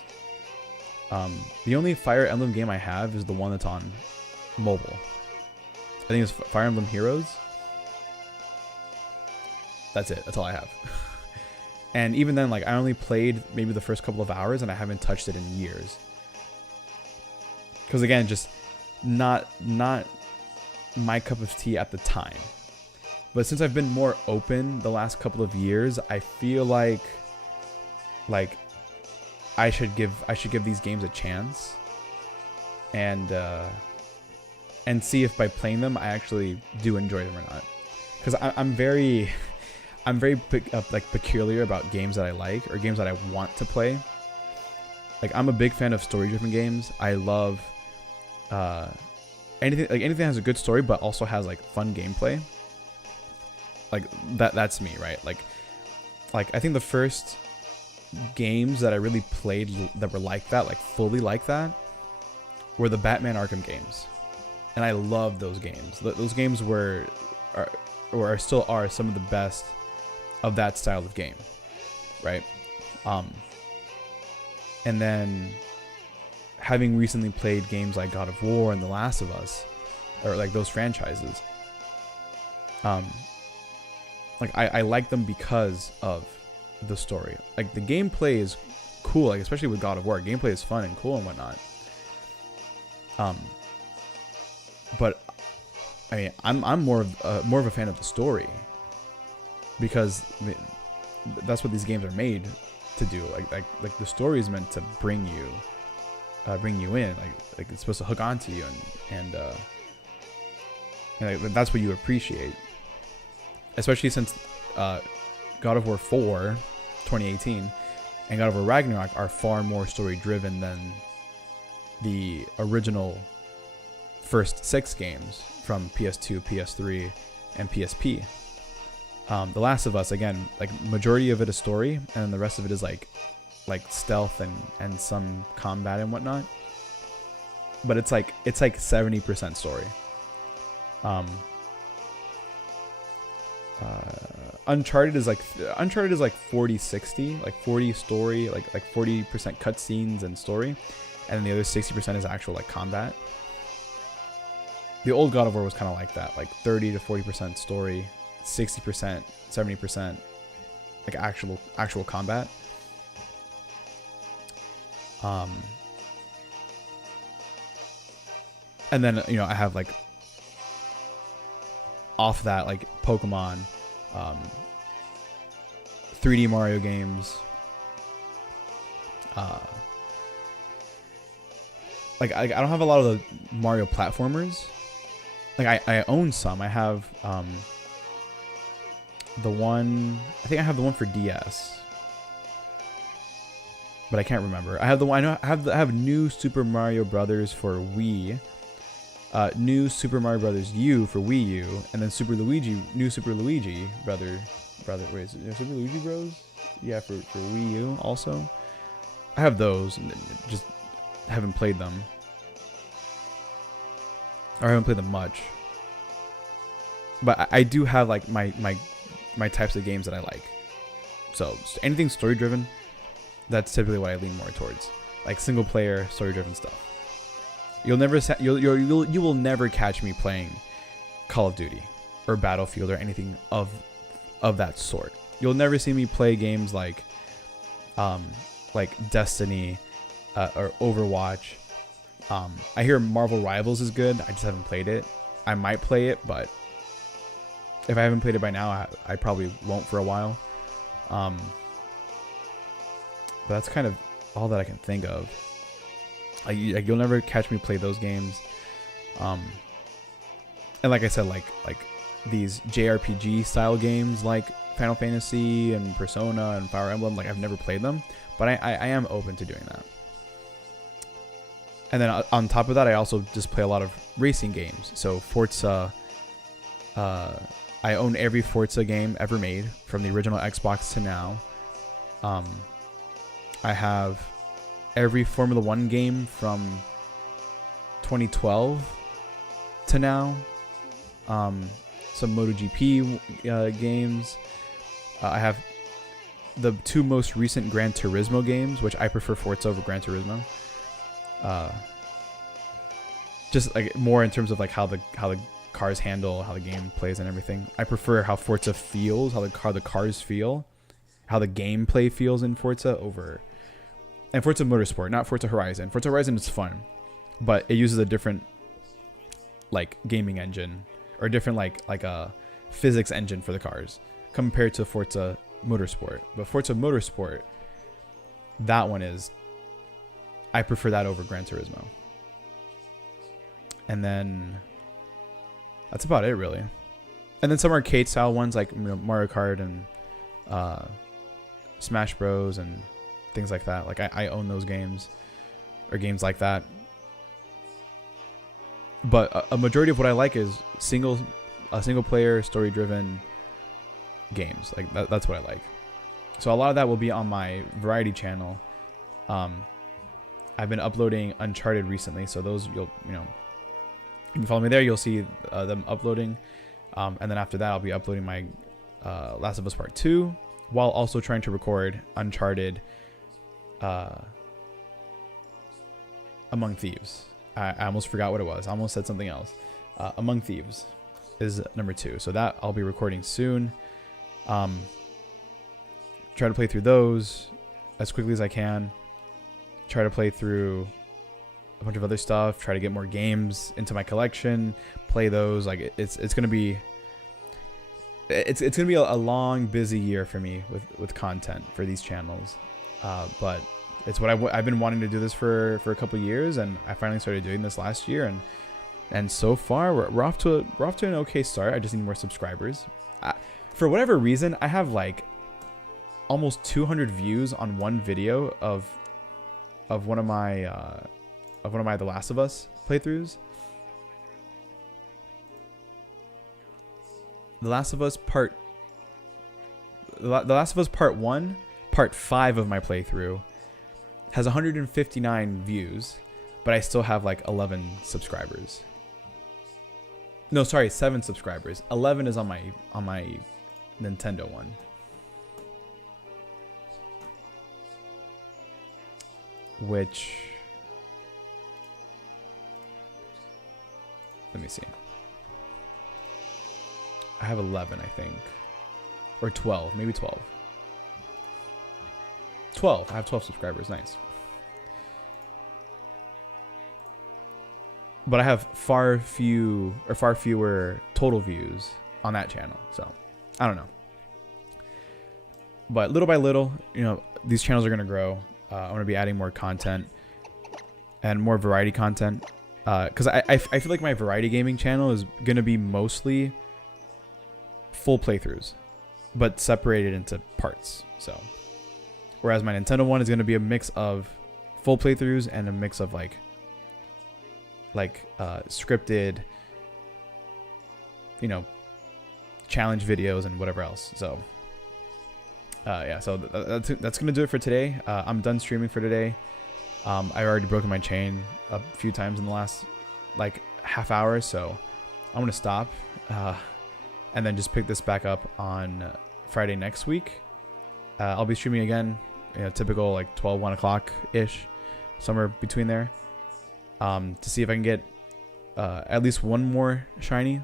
The only Fire Emblem game I have is the one that's on mobile. I think it's Fire Emblem Heroes. That's it. That's all I have. And even then, like I only played maybe the first couple of hours, and I haven't touched it in years. Because again, just not my cup of tea at the time. But since I've been more open the last couple of years, I feel like I should give these games a chance, and see if by playing them I actually do enjoy them or not. Because I'm very I'm very like peculiar about games that I like or games that I want to play. Like I'm a big fan of story-driven games. I love anything that has a good story but also has like fun gameplay. Like that's me, right? Like I think the first games that I really played that were like that, like fully like that, were the Batman Arkham games. And I love those games. Those games still are some of the best of that style of game, right? And then having recently played games like God of War and The Last of Us, or like those franchises, like I like them because of the story. Like the gameplay is cool, like especially with God of War, gameplay is fun and cool and whatnot. But I mean, I'm more of a fan of the story, because I mean, that's what these games are made to do. Like the story is meant to bring you in. Like it's supposed to hook onto you, and that's what you appreciate. Especially since God of War 4, 2018, and God of War Ragnarok are far more story driven than the original first 6 games from PS2, PS3, and PSP. The Last of Us, again, like majority of it is story, and then the rest of it is like stealth and some combat and whatnot. But it's like 70% story. Uncharted is like 40-60, like 40 story, like 40% cutscenes and story, and then the other 60% is actual like combat. The old God of War was kind of like that, like 30 to 40% story, 60%, 70% like actual combat. And then I have like off that like Pokemon, 3D Mario games, like I don't have a lot of the Mario platformers. Like I own some. I have the one. I think I have the one for DS, but I can't remember. I have the one. I have New Super Mario Brothers for Wii. New Super Mario Brothers U for Wii U, and then New Super Luigi Brother. Wait, is it Super Luigi Bros? Yeah, for Wii U also. I have those, and just haven't played them, or I haven't played them much. But I do have like my types of games that I like. So anything story driven, that's typically what I lean more towards, like single player story driven stuff. You will never catch me playing Call of Duty or Battlefield or anything of that sort. You'll never see me play games like Destiny or Overwatch. I hear Marvel Rivals is good. I just haven't played it. I might play it, but if I haven't played it by now, I probably won't for a while. But that's kind of all that I can think of. You'll never catch me play those games. And like I said, like these JRPG style games like Final Fantasy and Persona and Fire Emblem, like I've never played them, but I am open to doing that. And then on top of that, I also just play a lot of racing games. So Forza, I own every Forza game ever made from the original Xbox to now. I have every Formula 1 game from 2012 to now. Some MotoGP games. I have the 2 most recent Gran Turismo games, which I prefer Forza over Gran Turismo. Just like more in terms of like how the cars handle, how the game plays and everything. I prefer how Forza feels, how the cars feel, how the gameplay feels in Forza over. And Forza Motorsport, not Forza Horizon. Forza Horizon is fun, but it uses a different like gaming engine, or a different like a physics engine for the cars compared to Forza Motorsport. But Forza Motorsport, that one is, I prefer that over Gran Turismo. And then that's about it really. And then some arcade style ones like Mario Kart and Smash Bros and things like that. Like I own those games or games like that. But a majority of what I like is single player story driven games. Like that's what I like. So a lot of that will be on my variety channel. I've been uploading Uncharted recently, so those you can follow me there. You'll see them uploading, and then after that I'll be uploading my Last of Us Part 2 while also trying to record Uncharted Among Thieves. I almost forgot what it was. I almost said something else. Among Thieves is number 2. So that I'll be recording soon. Try to play through those as quickly as I can. Try to play through a bunch of other stuff. Try to get more games into my collection. Play those. Like it's gonna be. It's gonna be a long, busy year for me with content for these channels. But it's what I've been wanting to do this for a couple years, and I finally started doing this last year, and so far we're off to an okay start. I just need more subscribers. For whatever reason, I have like almost 200 views on one video of one of my The Last of Us playthroughs. The Last of Us Part 1, Part 5 of my playthrough has 159 views, but I still have like 11 subscribers. No, sorry, 7 subscribers. 11 is on my Nintendo one. Which, let me see. I have 11, I think, or 12, maybe 12. 12. I have 12 subscribers. Nice. But I have far fewer total views on that channel. So I don't know. But little by little, these channels are going to grow. I'm going to be adding more content and more variety content. Because I feel like my variety gaming channel is going to be mostly full playthroughs, but separated into parts. So, whereas my Nintendo one is going to be a mix of full playthroughs and a mix of like scripted, challenge videos and whatever else. So, yeah. So that's going to do it for today. I'm done streaming for today. I've already broken my chain a few times in the last like half hour, so I'm going to stop. And then just pick this back up on Friday next week. I'll be streaming again, typical like 1 o'clock ish, somewhere between there, to see if I can get at least one more shiny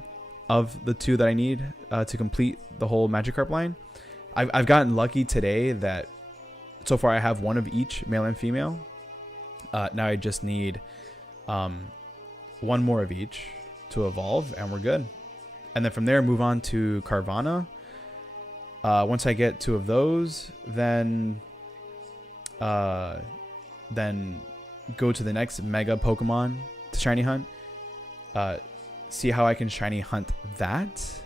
of the 2 that I need to complete the whole Magikarp line. I've gotten lucky today that so far I have 1 of each, male and female. Now I just need 1 more of each to evolve, and we're good. And then from there, move on to Carvana. Once I get 2 of those, then go to the next Mega Pokemon to shiny hunt. See how I can shiny hunt that.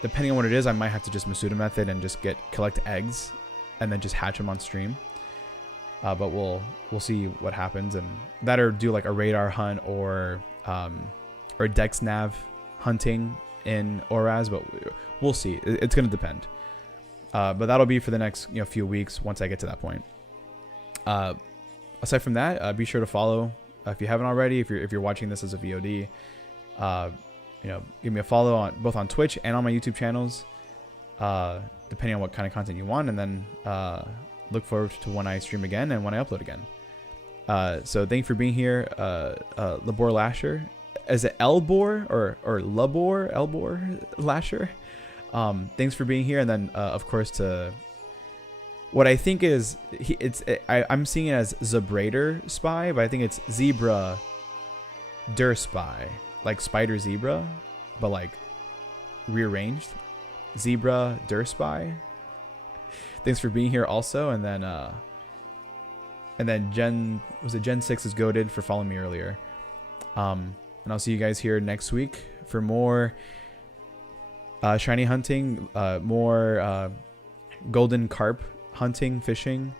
Depending on what it is, I might have to just Masuda method and just collect eggs, and then just hatch them on stream. But we'll see what happens, and that or do like a radar hunt or Dex Nav hunting in Oraz, but we'll see. It's gonna depend. But that'll be for the next few weeks once I get to that point. Aside from that, be sure to follow if you haven't already. If you're watching this as a VOD, give me a follow both on Twitch and on my YouTube channels, depending on what kind of content you want, and then look forward to when I stream again and when I upload again. So thank you for being here, Labor Lasher. Is it Elbor or Labor Elbor Lasher? Thanks for being here, and then of course to what I think is I'm seeing it as Zebrader Spy, but I think it's Zebra Der Spy, like Spider Zebra, but like rearranged. Zebra Der Spy. Thanks for being here also, and then Gen 6 is goated for following me earlier. And I'll see you guys here next week for more shiny hunting, more golden carp hunting, fishing.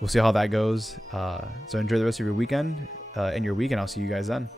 We'll see how that goes. So enjoy the rest of your weekend and your week, and I'll see you guys then.